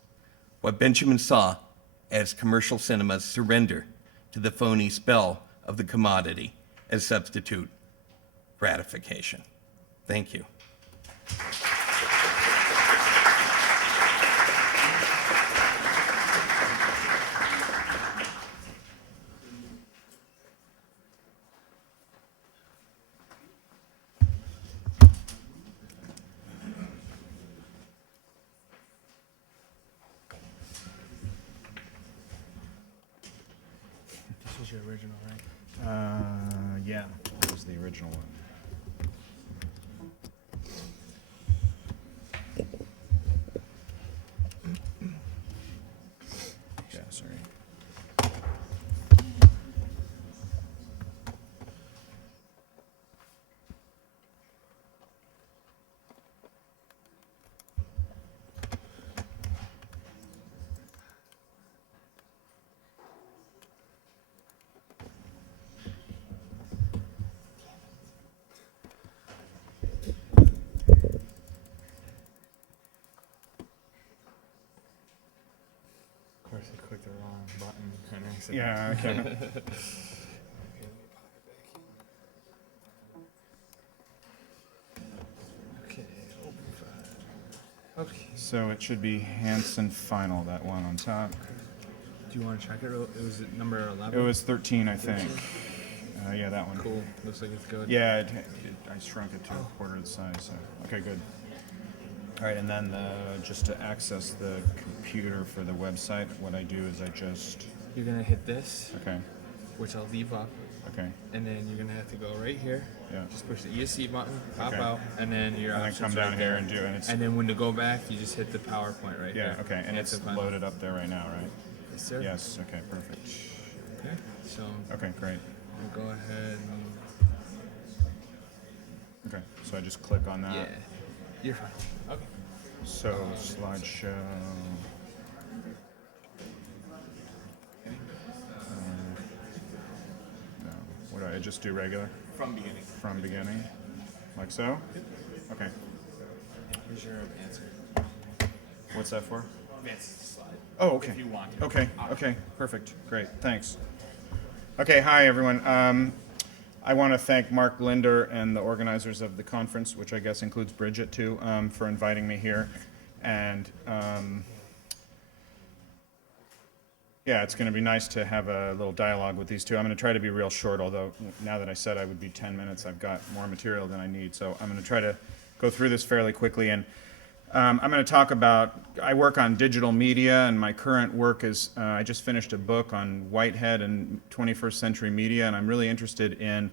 What Benjamin saw as commercial cinema's surrender to the phony spell of the commodity as substitute gratification. Thank you. This is your original, right? Yeah, that was the original one. Yeah, sorry. Of course, I clicked the wrong button on accident. Yeah, okay. Okay, open file. Okay. So it should be Hanson Final, that one on top. Do you want to check it? It was at number 11? It was 13, I think. Yeah, that one. Cool. Looks like it's good. Yeah, I shrunk it to a quarter the size. So. Okay, good. All right, and then just to access the computer for the website, what I do is I just, You're going to hit this, okay, which I'll leave up. okay, And then you're going to have to go right here. yeah. Just push the ESC button, pop Okay. out, and then your And then options come down right here there. and do it. And it's, And then when to go back, you just hit the PowerPoint right yeah, here. okay, and it's Hanson Final. loaded up there right now, right? Yes, sir. Yes, okay, perfect. Okay. So Okay, great. we'll go ahead and Okay, so I just click on that. yeah, you're fine. Okay. So slideshow. No, what do I just do regular? From beginning. From beginning? Like so? Okay. Here's your answer. What's that for? Advance slide. Oh, okay. If you want to. Okay, okay, perfect, great, thanks. Okay, hi, everyone. I want to thank Mark Linder and the organizers of the conference, which I guess includes Bridget too, for inviting me here. And Yeah, it's going to be nice to have a little dialogue with these two. I'm going to try to be real short, although now that I said I would be 10 minutes, I've got more material than I need. So I'm going to try to go through this fairly quickly. And I'm going to talk about, I work on digital media, and my current work is, I just finished a book on Whitehead and 21st century media, and I'm really interested in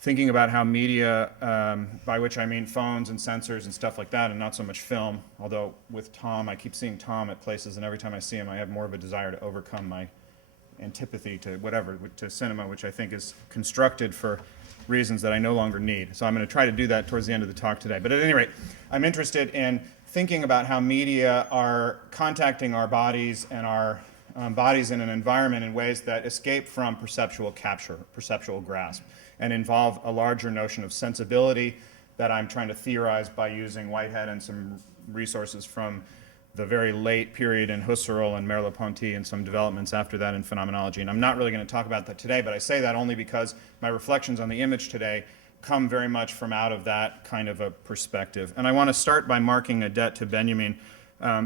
thinking about how media, by which I mean phones and sensors and stuff like that, and not so much film, although with Tom, I keep seeing Tom at places, and every time I see him, I have more of a desire to overcome my antipathy to whatever, to cinema, which I think is constructed for reasons that I no longer need. So I'm going to try to do that towards the end of the talk today. But at any rate, I'm interested in thinking about how media are contacting our bodies and our bodies in an environment in ways that escape from perceptual capture, perceptual grasp, and involve a larger notion of sensibility that I'm trying to theorize by using Whitehead and some resources from the very late period in Husserl and Merleau-Ponty and some developments after that in phenomenology. And I'm not really going to talk about that today, but I say that only because my reflections on the image today come very much from out of that kind of a perspective. And I want to start by marking a debt to Benjamin.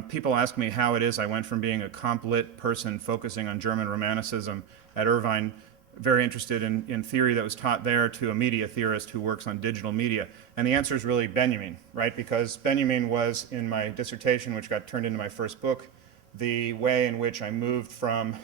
People ask me how it is I went from being a comp-lit person focusing on German Romanticism at Irvine, very interested in theory that was taught there, to a media theorist who works on digital media. And the answer is really Benjamin, right? Because Benjamin was, in my dissertation, which got turned into my first book, the way in which I moved from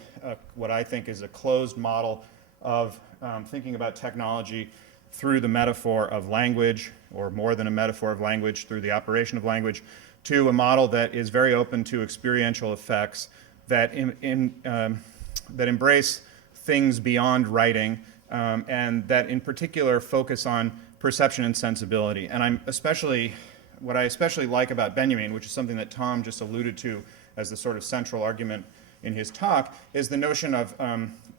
what I think is a closed model of thinking about technology through the metaphor of language, or more than a metaphor of language, through the operation of language, to a model that is very open to experiential effects that that embrace things beyond writing, and that in particular focus on perception and sensibility. And what I especially like about Benjamin, which is something that Tom just alluded to as the sort of central argument in his talk, is the notion of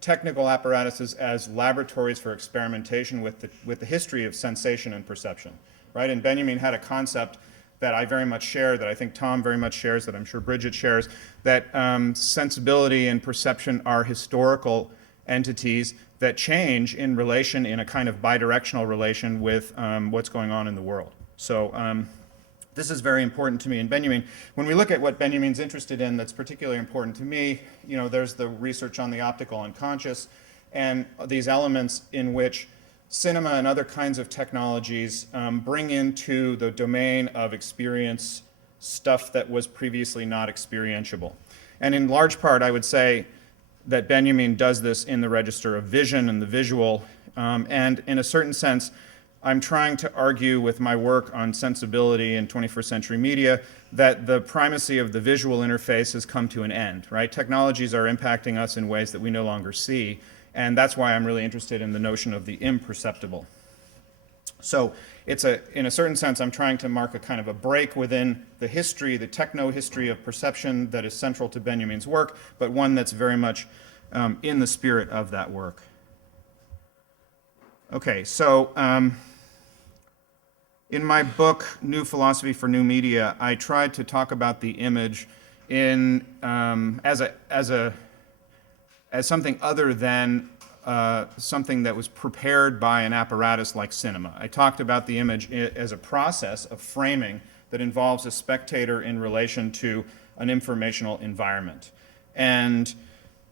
technical apparatuses as laboratories for experimentation with the history of sensation and perception, right? And Benjamin had a concept that I very much share, that I think Tom very much shares, that I'm sure Bridget shares, that sensibility and perception are historical entities that change in relation, in a kind of bidirectional relation with what's going on in the world. So this is very important to me. And Benjamin, when we look at what Benjamin's interested in that's particularly important to me, you know, there's the research on the optical unconscious and these elements in which cinema and other kinds of technologies bring into the domain of experience stuff that was previously not experientiable. And in large part, I would say that Benjamin does this in the register of vision and the visual, and in a certain sense, I'm trying to argue with my work on sensibility in 21st century media that the primacy of the visual interface has come to an end, right? Technologies are impacting us in ways that we no longer see, and that's why I'm really interested in the notion of the imperceptible. So in a certain sense, I'm trying to mark a kind of a break within the history, the techno-history of perception that is central to Benjamin's work, but one that's very much in the spirit of that work. Okay, so in my book, New Philosophy for New Media, I tried to talk about the image in as something other than something that was prepared by an apparatus like cinema. I talked about the image as a process of framing that involves a spectator in relation to an informational environment. And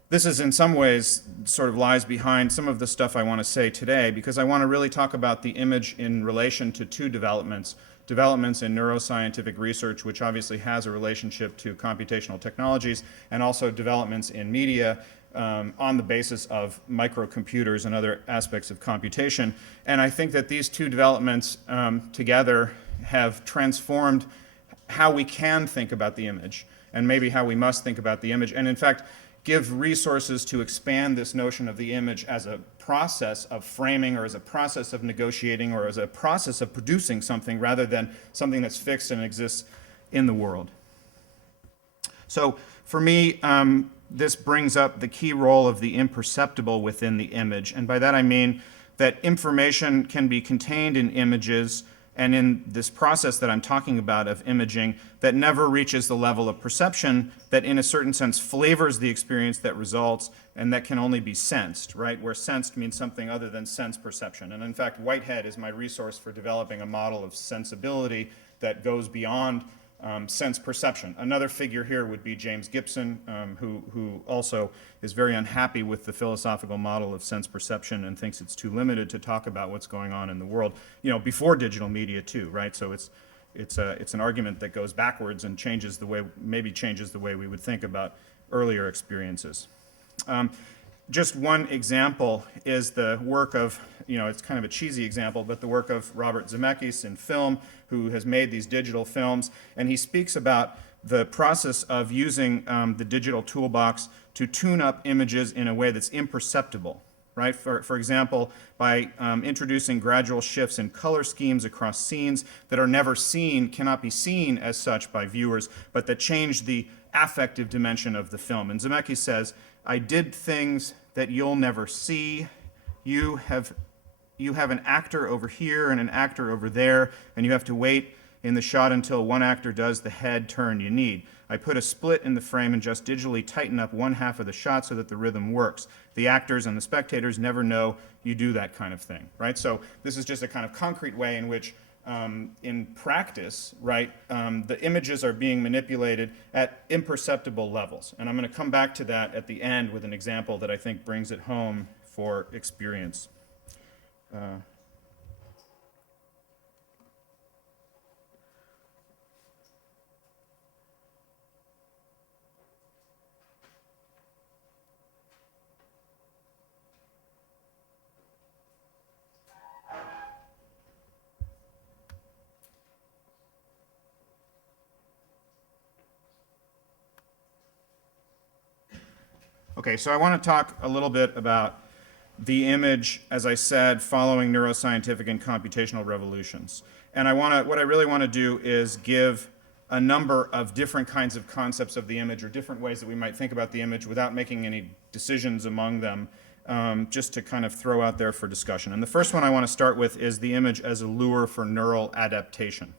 this is in some ways sort of lies behind some of the stuff I want to say today, because I want to really talk about the image in relation to two developments in neuroscientific research, which obviously has a relationship to computational technologies, and also developments in media on the basis of microcomputers and other aspects of computation. And I think that these two developments together have transformed how we can think about the image, and maybe how we must think about the image, and in fact give resources to expand this notion of the image as a process of framing, or as a process of negotiating, or as a process of producing something, rather than something that's fixed and exists in the world. So for me, this brings up the key role of the imperceptible within the image. And by that I mean that information can be contained in images, and in this process that I'm talking about of imaging, that never reaches the level of perception, that in a certain sense flavors the experience that results, and that can only be sensed, right? Where sensed means something other than sense perception. And in fact, Whitehead is my resource for developing a model of sensibility that goes beyond sense perception. Another figure here would be James Gibson, who also is very unhappy with the philosophical model of sense perception and thinks it's too limited to talk about what's going on in the world, before digital media too, right? So it's an argument that goes backwards and changes the way we would think about earlier experiences. Just one example is the work of, it's kind of a cheesy example, but the work of Robert Zemeckis in film, who has made these digital films, and he speaks about the process of using the digital toolbox to tune up images in a way that's imperceptible, right? For example, by introducing gradual shifts in color schemes across scenes that are never seen, cannot be seen as such by viewers, but that change the affective dimension of the film. And Zemeckis says, I did things that you'll never see. You have an actor over here and an actor over there, and you have to wait in the shot until one actor does the head turn you need. I put a split in the frame and just digitally tighten up one half of the shot so that the rhythm works. The actors and the spectators never know you do that kind of thing, right? So this is just a kind of concrete way in which in practice, right, the images are being manipulated at imperceptible levels. And I'm going to come back to that at the end with an example that I think brings it home for experience. Okay, so I want to talk a little bit about the image, as I said, following neuroscientific and computational revolutions. And what I really want to do is give a number of different kinds of concepts of the image, or different ways that we might think about the image without making any decisions among them, just to kind of throw out there for discussion. And the first one I want to start with is the image as a lure for neural adaptation.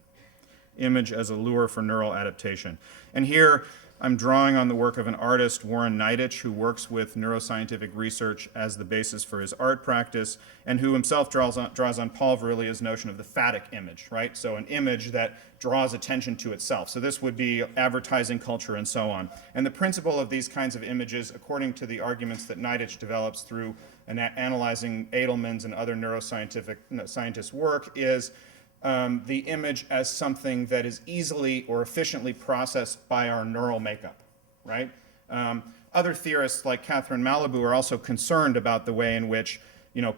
Image as a lure for neural adaptation. And here, I'm drawing on the work of an artist, Warren Neidich, who works with neuroscientific research as the basis for his art practice, and who himself draws on Paul Virilia's notion of the phatic image, right? So an image that draws attention to itself. So this would be advertising culture and so on. And the principle of these kinds of images, according to the arguments that Neidich develops through analyzing Edelman's and other scientists' work, is the image as something that is easily or efficiently processed by our neural makeup, right? Other theorists like Catherine Malibu are also concerned about the way in which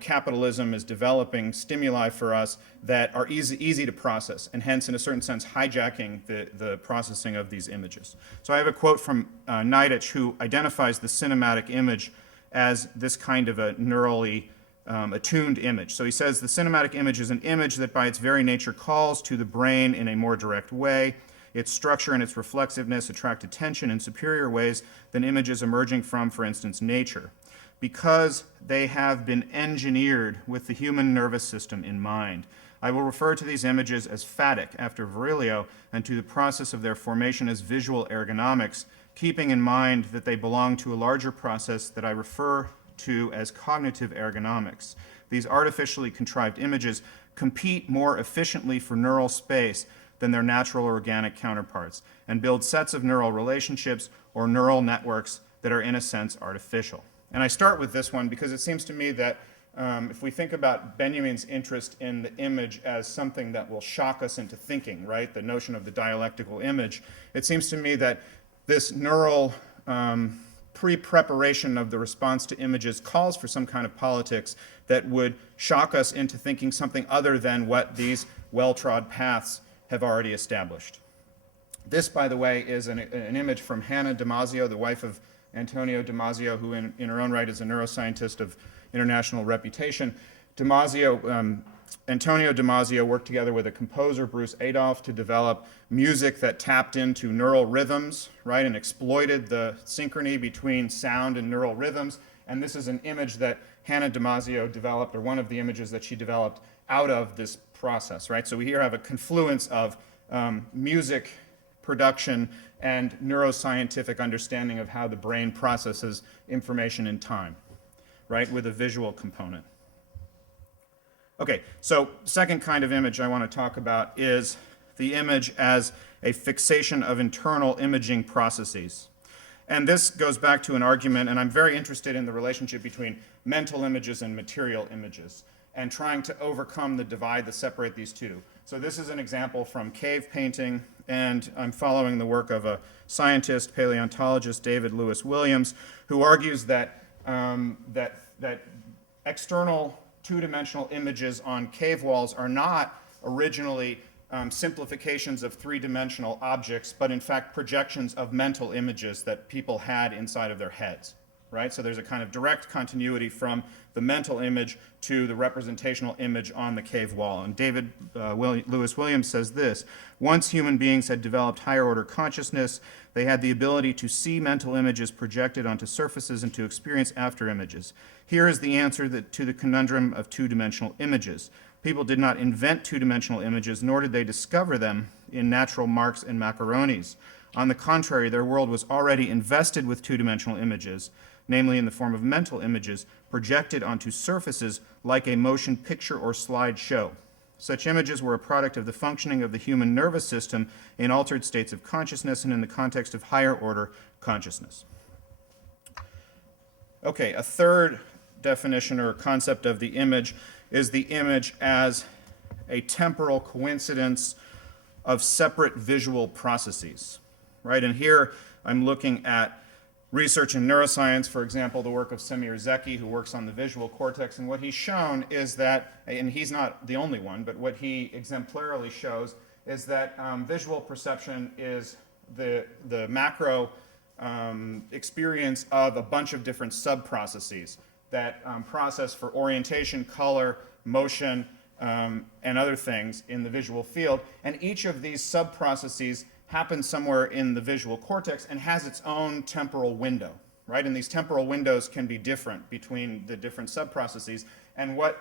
capitalism is developing stimuli for us that are easy to process, and hence, in a certain sense, hijacking the processing of these images. So I have a quote from Neidich, who identifies the cinematic image as this kind of a neurally attuned image. So he says the cinematic image is an image that by its very nature calls to the brain in a more direct way. Its structure and its reflexiveness attract attention in superior ways than images emerging from, for instance, nature, because they have been engineered with the human nervous system in mind. I will refer to these images as phatic after Virilio, and to the process of their formation as visual ergonomics, keeping in mind that they belong to a larger process that I refer to as cognitive ergonomics. These artificially contrived images compete more efficiently for neural space than their natural or organic counterparts, and build sets of neural relationships or neural networks that are in a sense artificial. And I start with this one because it seems to me that if we think about Benjamin's interest in the image as something that will shock us into thinking, right, the notion of the dialectical image, it seems to me that this neural pre-preparation of the response to images calls for some kind of politics that would shock us into thinking something other than what these well-trod paths have already established. This, by the way, is an image from Hannah Damasio, the wife of Antonio Damasio, who in her own right is a neuroscientist of international reputation. Antonio Damasio worked together with a composer, Bruce Adolphe, to develop music that tapped into neural rhythms, right, and exploited the synchrony between sound and neural rhythms. And this is an image that Hannah Damasio developed, or one of the images that she developed out of this process, right? So we here have a confluence of music production and neuroscientific understanding of how the brain processes information in time, right, with a visual component. Okay, so second kind of image I want to talk about is the image as a fixation of internal imaging processes. And this goes back to an argument, and I'm very interested in the relationship between mental images and material images, and trying to overcome the divide that separate these two. So this is an example from cave painting, and I'm following the work of a scientist, paleontologist, David Lewis Williams, who argues that, that external two-dimensional images on cave walls are not originally simplifications of three-dimensional objects, but in fact projections of mental images that people had inside of their heads, right? So there's a kind of direct continuity from the mental image to the representational image on the cave wall. And David Lewis Williams says this: once human beings had developed higher order consciousness, they had the ability to see mental images projected onto surfaces and to experience after images. Here is the answer to the conundrum of two-dimensional images. People did not invent two-dimensional images, nor did they discover them in natural marks and macaronis. On the contrary, their world was already invested with two-dimensional images, namely in the form of mental images, projected onto surfaces like a motion picture or slide show. Such images were a product of the functioning of the human nervous system in altered states of consciousness and in the context of higher order consciousness. Okay, a third definition or concept of the image is the image as a temporal coincidence of separate visual processes, right? And here I'm looking at research in neuroscience, for example, the work of Semir Zeki, who works on the visual cortex, and what he's shown is that, and he's not the only one, but what he exemplarily shows is that visual perception is the macro experience of a bunch of different sub-processes that process for orientation, color, motion, and other things in the visual field. And each of these sub-processes happens somewhere in the visual cortex and has its own temporal window, right? And these temporal windows can be different between the different sub-processes. And what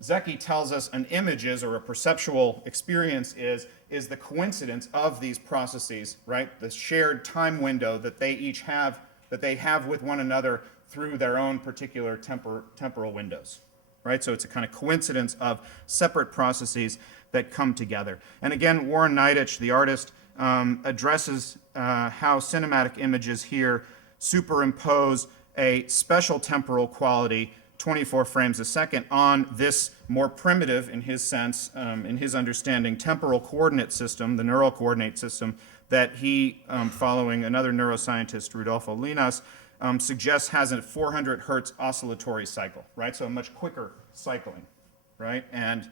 Zeki tells us an image is, or a perceptual experience is the coincidence of these processes, right? The shared time window that they each have, that they have with one another through their own particular temporal windows, right? So it's a kind of coincidence of separate processes that come together. And again, Warren Neidich, the artist, addresses how cinematic images here superimpose a special temporal quality, 24 frames a second, on this more primitive, in his sense, in his understanding, temporal coordinate system, the neural coordinate system, that he, following another neuroscientist, Rudolfo Linas, suggests has a 400 hertz oscillatory cycle, right? So a much quicker cycling, right? And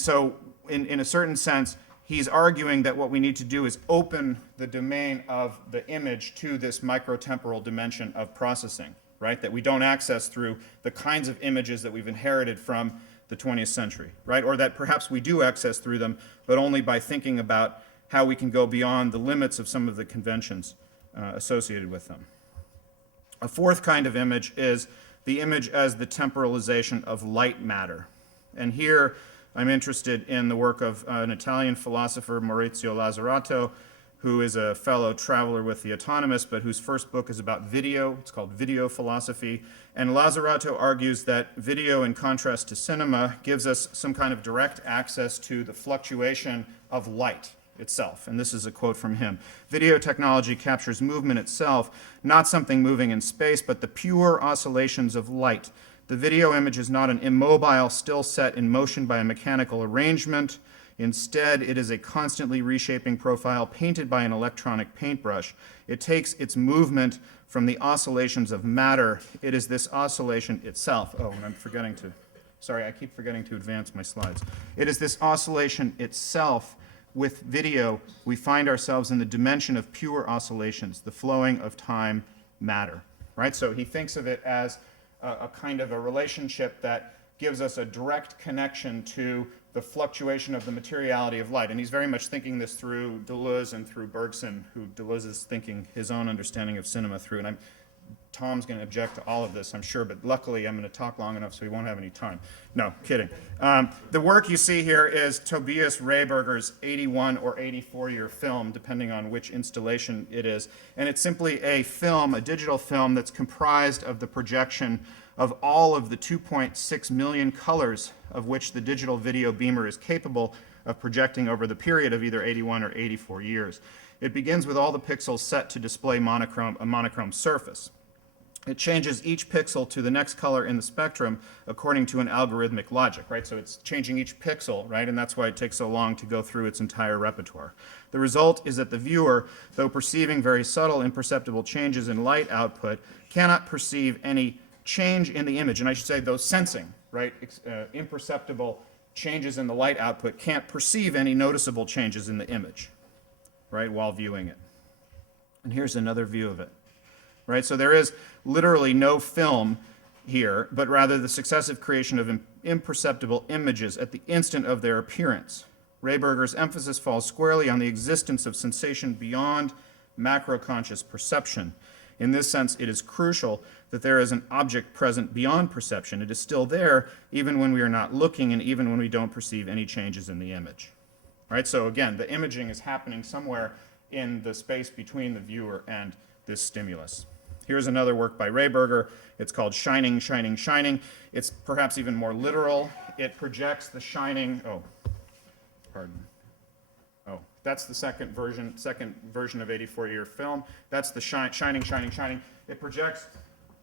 so in a certain sense, he's arguing that what we need to do is open the domain of the image to this microtemporal dimension of processing, right? That we don't access through the kinds of images that we've inherited from the 20th century, right? Or that perhaps we do access through them, but only by thinking about how we can go beyond the limits of some of the conventions associated with them. A fourth kind of image is the image as the temporalization of light matter. And here I'm interested in the work of an Italian philosopher, Maurizio Lazzarato, who is a fellow traveler with the autonomous, but whose first book is about video. It's called Video Philosophy. And Lazzarato argues that video, in contrast to cinema, gives us some kind of direct access to the fluctuation of light itself. And this is a quote from him. Video technology captures movement itself, not something moving in space, but the pure oscillations of light. The video image is not an immobile still set in motion by a mechanical arrangement. Instead, it is a constantly reshaping profile painted by an electronic paintbrush. It takes its movement from the oscillations of matter. It is this oscillation itself. Oh, and I'm forgetting to, sorry, I keep forgetting to advance my slides. It is this oscillation itself. With video, we find ourselves in the dimension of pure oscillations, the flowing of time matter, right? So he thinks of it as a kind of a relationship that gives us a direct connection to the fluctuation of the materiality of light. And he's very much thinking this through Deleuze and through Bergson, who Deleuze is thinking his own understanding of cinema through. And Tom's going to object to all of this, I'm sure, but luckily I'm going to talk long enough so he won't have any time. No, kidding. The work you see here is Tobias Rehberger's 81 or 84-year film, depending on which installation it is. And it's simply a film, a digital film, that's comprised of the projection of all of the 2.6 million colors of which the digital video beamer is capable of projecting over the period of either 81 or 84 years. It begins with all the pixels set to display a monochrome surface. It changes each pixel to the next color in the spectrum according to an algorithmic logic, right? So it's changing each pixel, right? And that's why it takes so long to go through its entire repertoire. The result is that the viewer, though perceiving very subtle, imperceptible changes in light output, cannot perceive any change in the image. And I should say, though sensing, right? Imperceptible changes in the light output can't perceive any noticeable changes in the image, right, while viewing it. And here's another view of it. Right? So there is literally no film here, but rather the successive creation of imperceptible images at the instant of their appearance. Rehberger's emphasis falls squarely on the existence of sensation beyond macroconscious perception. In this sense, it is crucial that there is an object present beyond perception. It is still there even when we are not looking and even when we don't perceive any changes in the image. Right? So again, the imaging is happening somewhere in the space between the viewer and this stimulus. Here's another work by Rehberger. It's called Shining, Shining, Shining. It's perhaps even more literal. It projects the shining, that's the second version of 84-year film. That's the Shining, Shining, Shining. It projects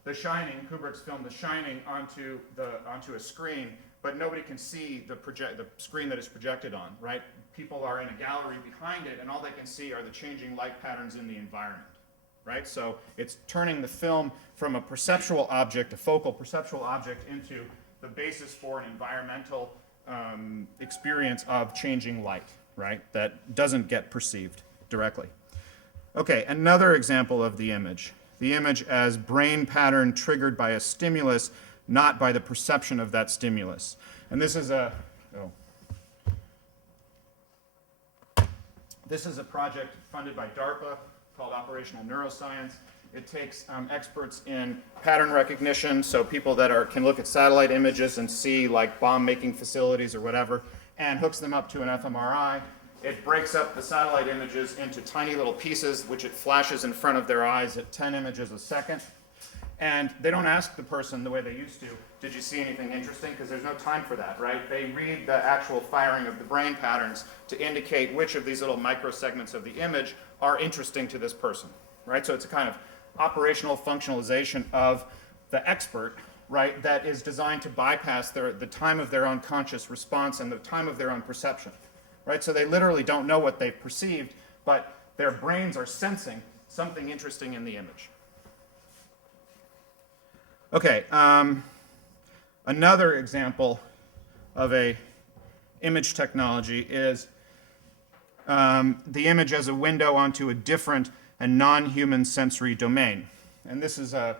The Shining, Kubrick's film The Shining, onto a screen, but nobody can see the screen that it's projected on, right? People are in a gallery behind it, and all they can see are the changing light patterns in the environment. Right? So it's turning the film from a perceptual object, a focal perceptual object, into the basis for an environmental experience of changing light, right? That doesn't get perceived directly. Okay, another example of the image. The image as brain pattern triggered by a stimulus, not by the perception of that stimulus. And this is a project funded by DARPA called Operational Neuroscience. It takes experts in pattern recognition, so people that can look at satellite images and see like bomb-making facilities or whatever, and hooks them up to an fMRI. It breaks up the satellite images into tiny little pieces, which it flashes in front of their eyes at 10 images a second. And they don't ask the person the way they used to, did you see anything interesting? Because there's no time for that, right? They read the actual firing of the brain patterns to indicate which of these little microsegments of the image are interesting to this person, right? So it's a kind of operational functionalization of the expert, right, that is designed to bypass the time of their own conscious response and the time of their own perception, right? So they literally don't know what they've perceived, but their brains are sensing something interesting in the image. Okay, another example of a image technology is the image as a window onto a different and non-human sensory domain. And this is a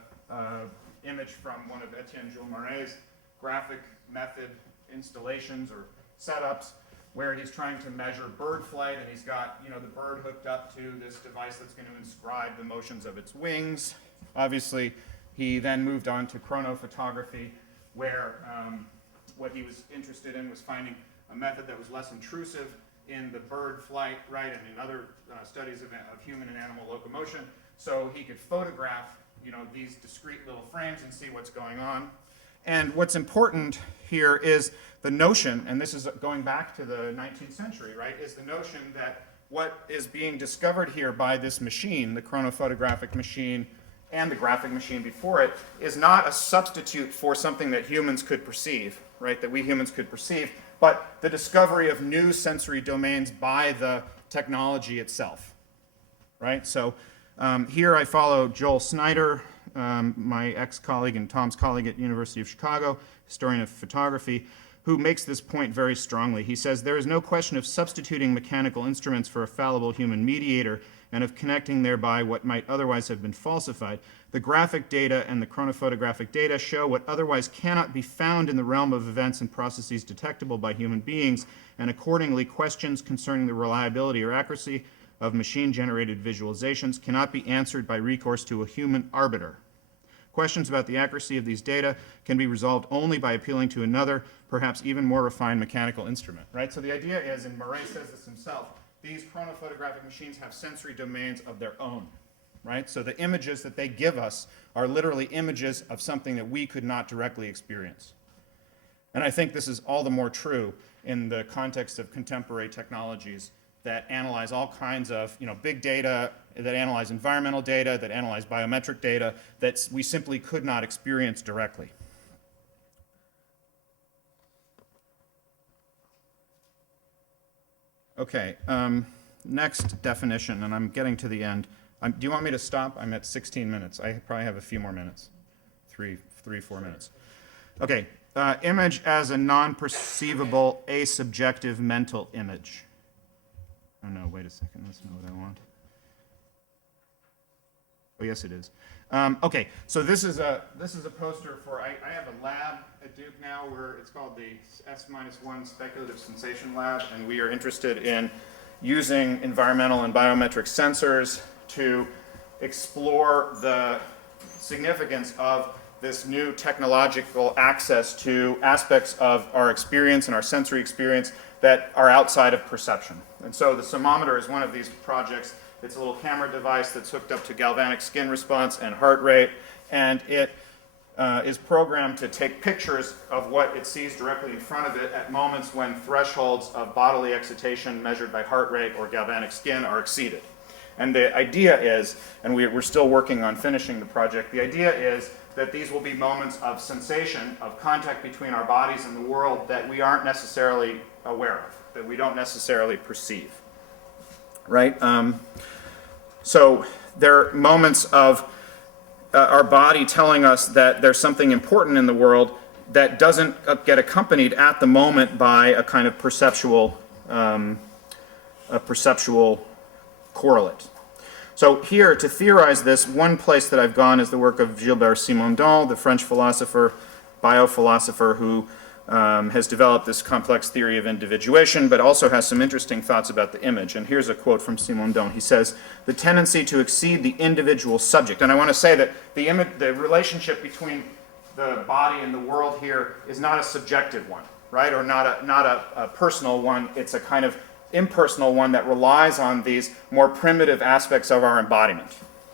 image from one of Etienne Jules Marais' graphic method installations or setups where he's trying to measure bird flight, and he's got the bird hooked up to this device that's going to inscribe the motions of its wings. Obviously, he then moved on to chronophotography, where what he was interested in was finding a method that was less intrusive in the bird flight, right, and in other studies of human and animal locomotion. So he could photograph, these discrete little frames and see what's going on. And what's important here is the notion, and this is going back to the 19th century, right, is the notion that what is being discovered here by this machine, the chronophotographic machine and the graphic machine before it, is not a substitute for something that humans could perceive, right, that we humans could perceive, but the discovery of new sensory domains by the technology itself, right? So here I follow Joel Snyder, my ex-colleague and Tom's colleague at University of Chicago, historian of photography, who makes this point very strongly. He says, there is no question of substituting mechanical instruments for a fallible human mediator and of connecting thereby what might otherwise have been falsified. The graphic data and the chronophotographic data show what otherwise cannot be found in the realm of events and processes detectable by human beings, and accordingly questions concerning the reliability or accuracy of machine-generated visualizations cannot be answered by recourse to a human arbiter. Questions about the accuracy of these data can be resolved only by appealing to another, perhaps even more refined mechanical instrument, right? So the idea is, and Marais says this himself, these chronophotographic machines have sensory domains of their own, right? So the images that they give us are literally images of something that we could not directly experience. And I think this is all the more true in the context of contemporary technologies that analyze all kinds of, big data, that analyze environmental data, that analyze biometric data, that we simply could not experience directly. Okay, next definition, and I'm getting to the end. Do you want me to stop? I'm at 16 minutes. I probably have a few more minutes, 4 minutes. Okay, image as a non-perceivable, asubjective mental image. Oh no, wait a second, that's not what I want. Oh yes, it is. Okay, so this is a poster for, I have a lab at Duke now where it's called the S-1 Speculative Sensation Lab, and we are interested in using environmental and biometric sensors to explore the significance of this new technological access to aspects of our experience and our sensory experience that are outside of perception. And so the thermometer is one of these projects. It's a little camera device that's hooked up to galvanic skin response and heart rate, and it is programmed to take pictures of what it sees directly in front of it at moments when thresholds of bodily excitation measured by heart rate or galvanic skin are exceeded. And the idea is, and we're still working on finishing the project, the idea is that these will be moments of sensation, of contact between our bodies and the world that we aren't necessarily aware of, that we don't necessarily perceive. Right? So there are moments of our body telling us that there's something important in the world that doesn't get accompanied at the moment by a kind of perceptual correlate. So here, to theorize this, one place that I've gone is the work of Gilbert Simondon, the French philosopher, biophilosopher, who has developed this complex theory of individuation, but also has some interesting thoughts about the image. And here's a quote from Simondon. He says, "The tendency to exceed the individual subject." And I want to say that the relationship between the body and the world here is not a subjective one, right? Or not a personal one. It's a kind of impersonal one that relies on these more primitive aspects of our embodiment,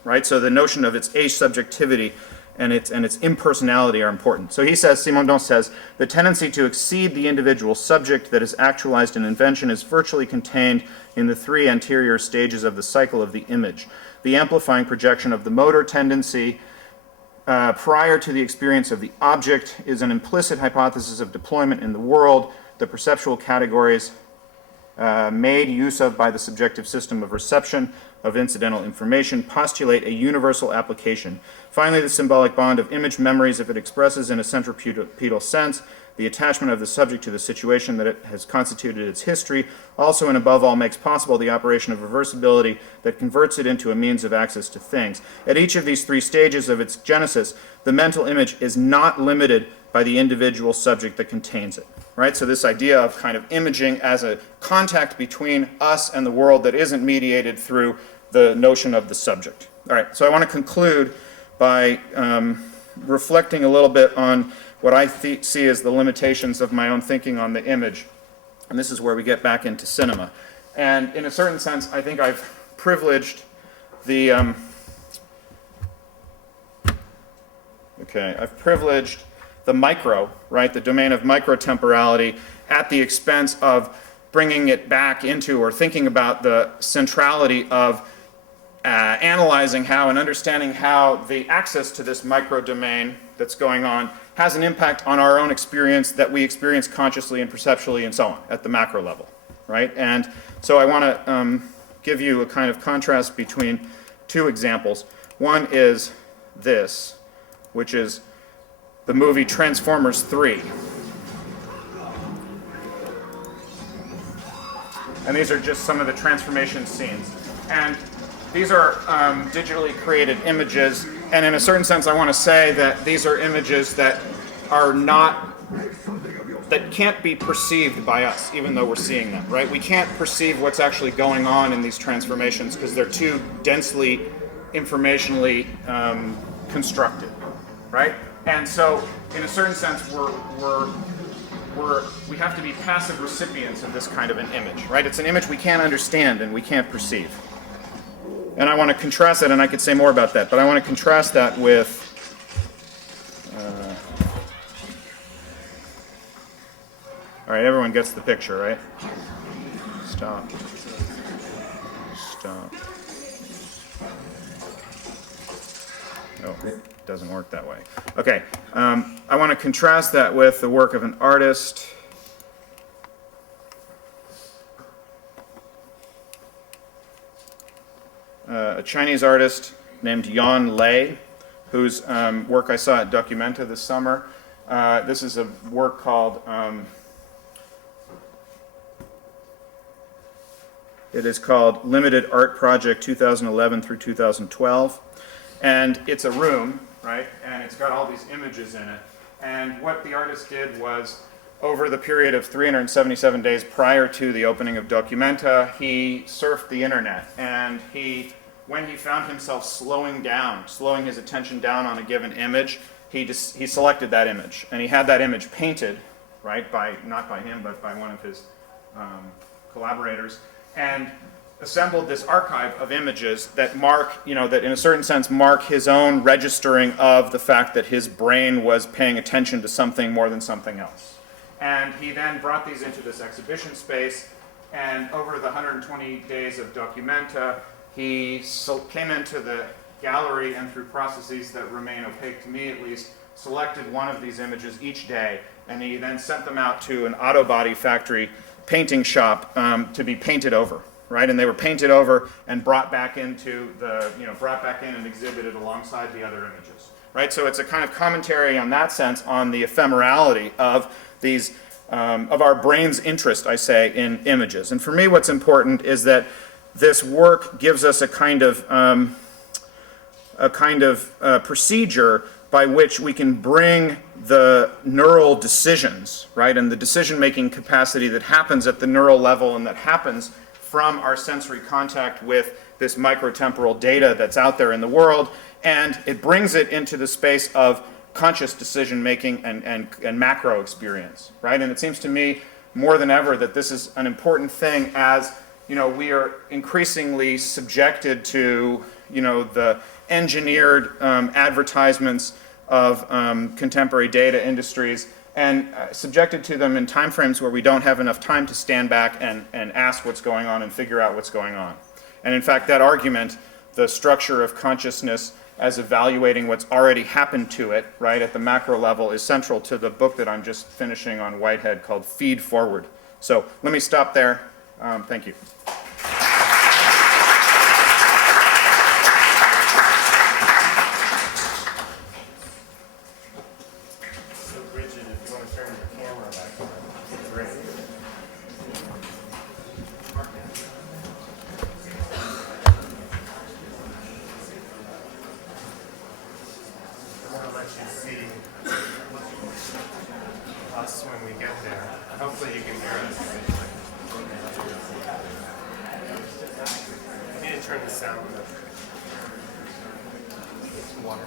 right? So the notion of its asubjectivity and its impersonality are important. So he says, Simondon says, "The tendency to exceed the individual subject that is actualized in invention is virtually contained in the three anterior stages of the cycle of the image. The amplifying projection of the motor tendency prior to the experience of the object is an implicit hypothesis of deployment in the world. The perceptual categories made use of by the subjective system of reception of incidental information postulate a universal application. Finally, the symbolic bond of image memories, if it expresses in a centripetal sense the attachment of the subject to the situation that it has constituted its history, also and above all makes possible the operation of reversibility that converts it into a means of access to things. At each of these three stages of its genesis, the mental image is not limited by the individual subject that contains it." Right? So this idea of kind of imaging as a contact between us and the world that isn't mediated through the notion of the subject. All right, so I want to conclude by reflecting a little bit on what I see as the limitations of my own thinking on the image. And this is where we get back into cinema. And in a certain sense, I think I've privileged the micro, right, the domain of microtemporality at the expense of bringing it back into or thinking about the centrality of analyzing how and understanding how the access to this microdomain that's going on has an impact on our own experience that we experience consciously and perceptually and so on at the macro level, right? And so I want to give you a kind of contrast between two examples. One is this, which is the movie Transformers 3. And these are just some of the transformation scenes. And these are digitally created images, and in a certain sense I want to say that these are images that are not, that can't be perceived by us, even though we're seeing them, right? We can't perceive what's actually going on in these transformations because they're too densely informationally constructed, right? And so, in a certain sense, we have to be passive recipients of this kind of an image, right? It's an image we can't understand and we can't perceive. And I want to contrast that, and I could say more about that, but I want to contrast that with All right, everyone gets the picture, right? Stop. Stop. Oh, it doesn't work that way. Okay, I want to contrast that with the work of an artist. A Chinese artist named Yan Lei, whose work I saw at Documenta this summer. This is a work called, it is called Limited Art Project 2011 through 2012. And it's a room, right? And it's got all these images in it. And what the artist did was, over the period of 377 days prior to the opening of Documenta, he surfed the internet. And when he found himself slowing his attention down on a given image, he selected that image. And he had that image painted, right, not by him, but by one of his collaborators, and assembled this archive of images that that in a certain sense mark his own registering of the fact that his brain was paying attention to something more than something else. And he then brought these into this exhibition space, and over the 120 days of Documenta, he came into the gallery and through processes that remain opaque to me at least, selected one of these images each day, and he then sent them out to an auto body factory painting shop to be painted over, right? And they were painted over and brought back into brought back in and exhibited alongside the other images, right? So it's a kind of commentary on that sense on the ephemerality of these, of our brain's interest, I say, in images. And for me, what's important is that this work gives us a kind of procedure by which we can bring the neural decisions, right, and the decision-making capacity that happens at the neural level and that happens from our sensory contact with this microtemporal data that's out there in the world, and it brings it into the space of conscious decision-making and macro experience, right? And it seems to me more than ever that this is an important thing as, we are increasingly subjected to, the engineered advertisements of contemporary data industries, and subjected to them in timeframes where we don't have enough time to stand back and ask what's going on and figure out what's going on. And in fact, that argument, the structure of consciousness as evaluating what's already happened to it, right, at the macro level, is central to the book that I'm just finishing on Whitehead called Feed Forward. So let me stop there. Thank you. So Bridget, if you want to turn your camera back on, great. I want to let you see us when we get there. Hopefully you can hear us. I need to turn the sound up. Water.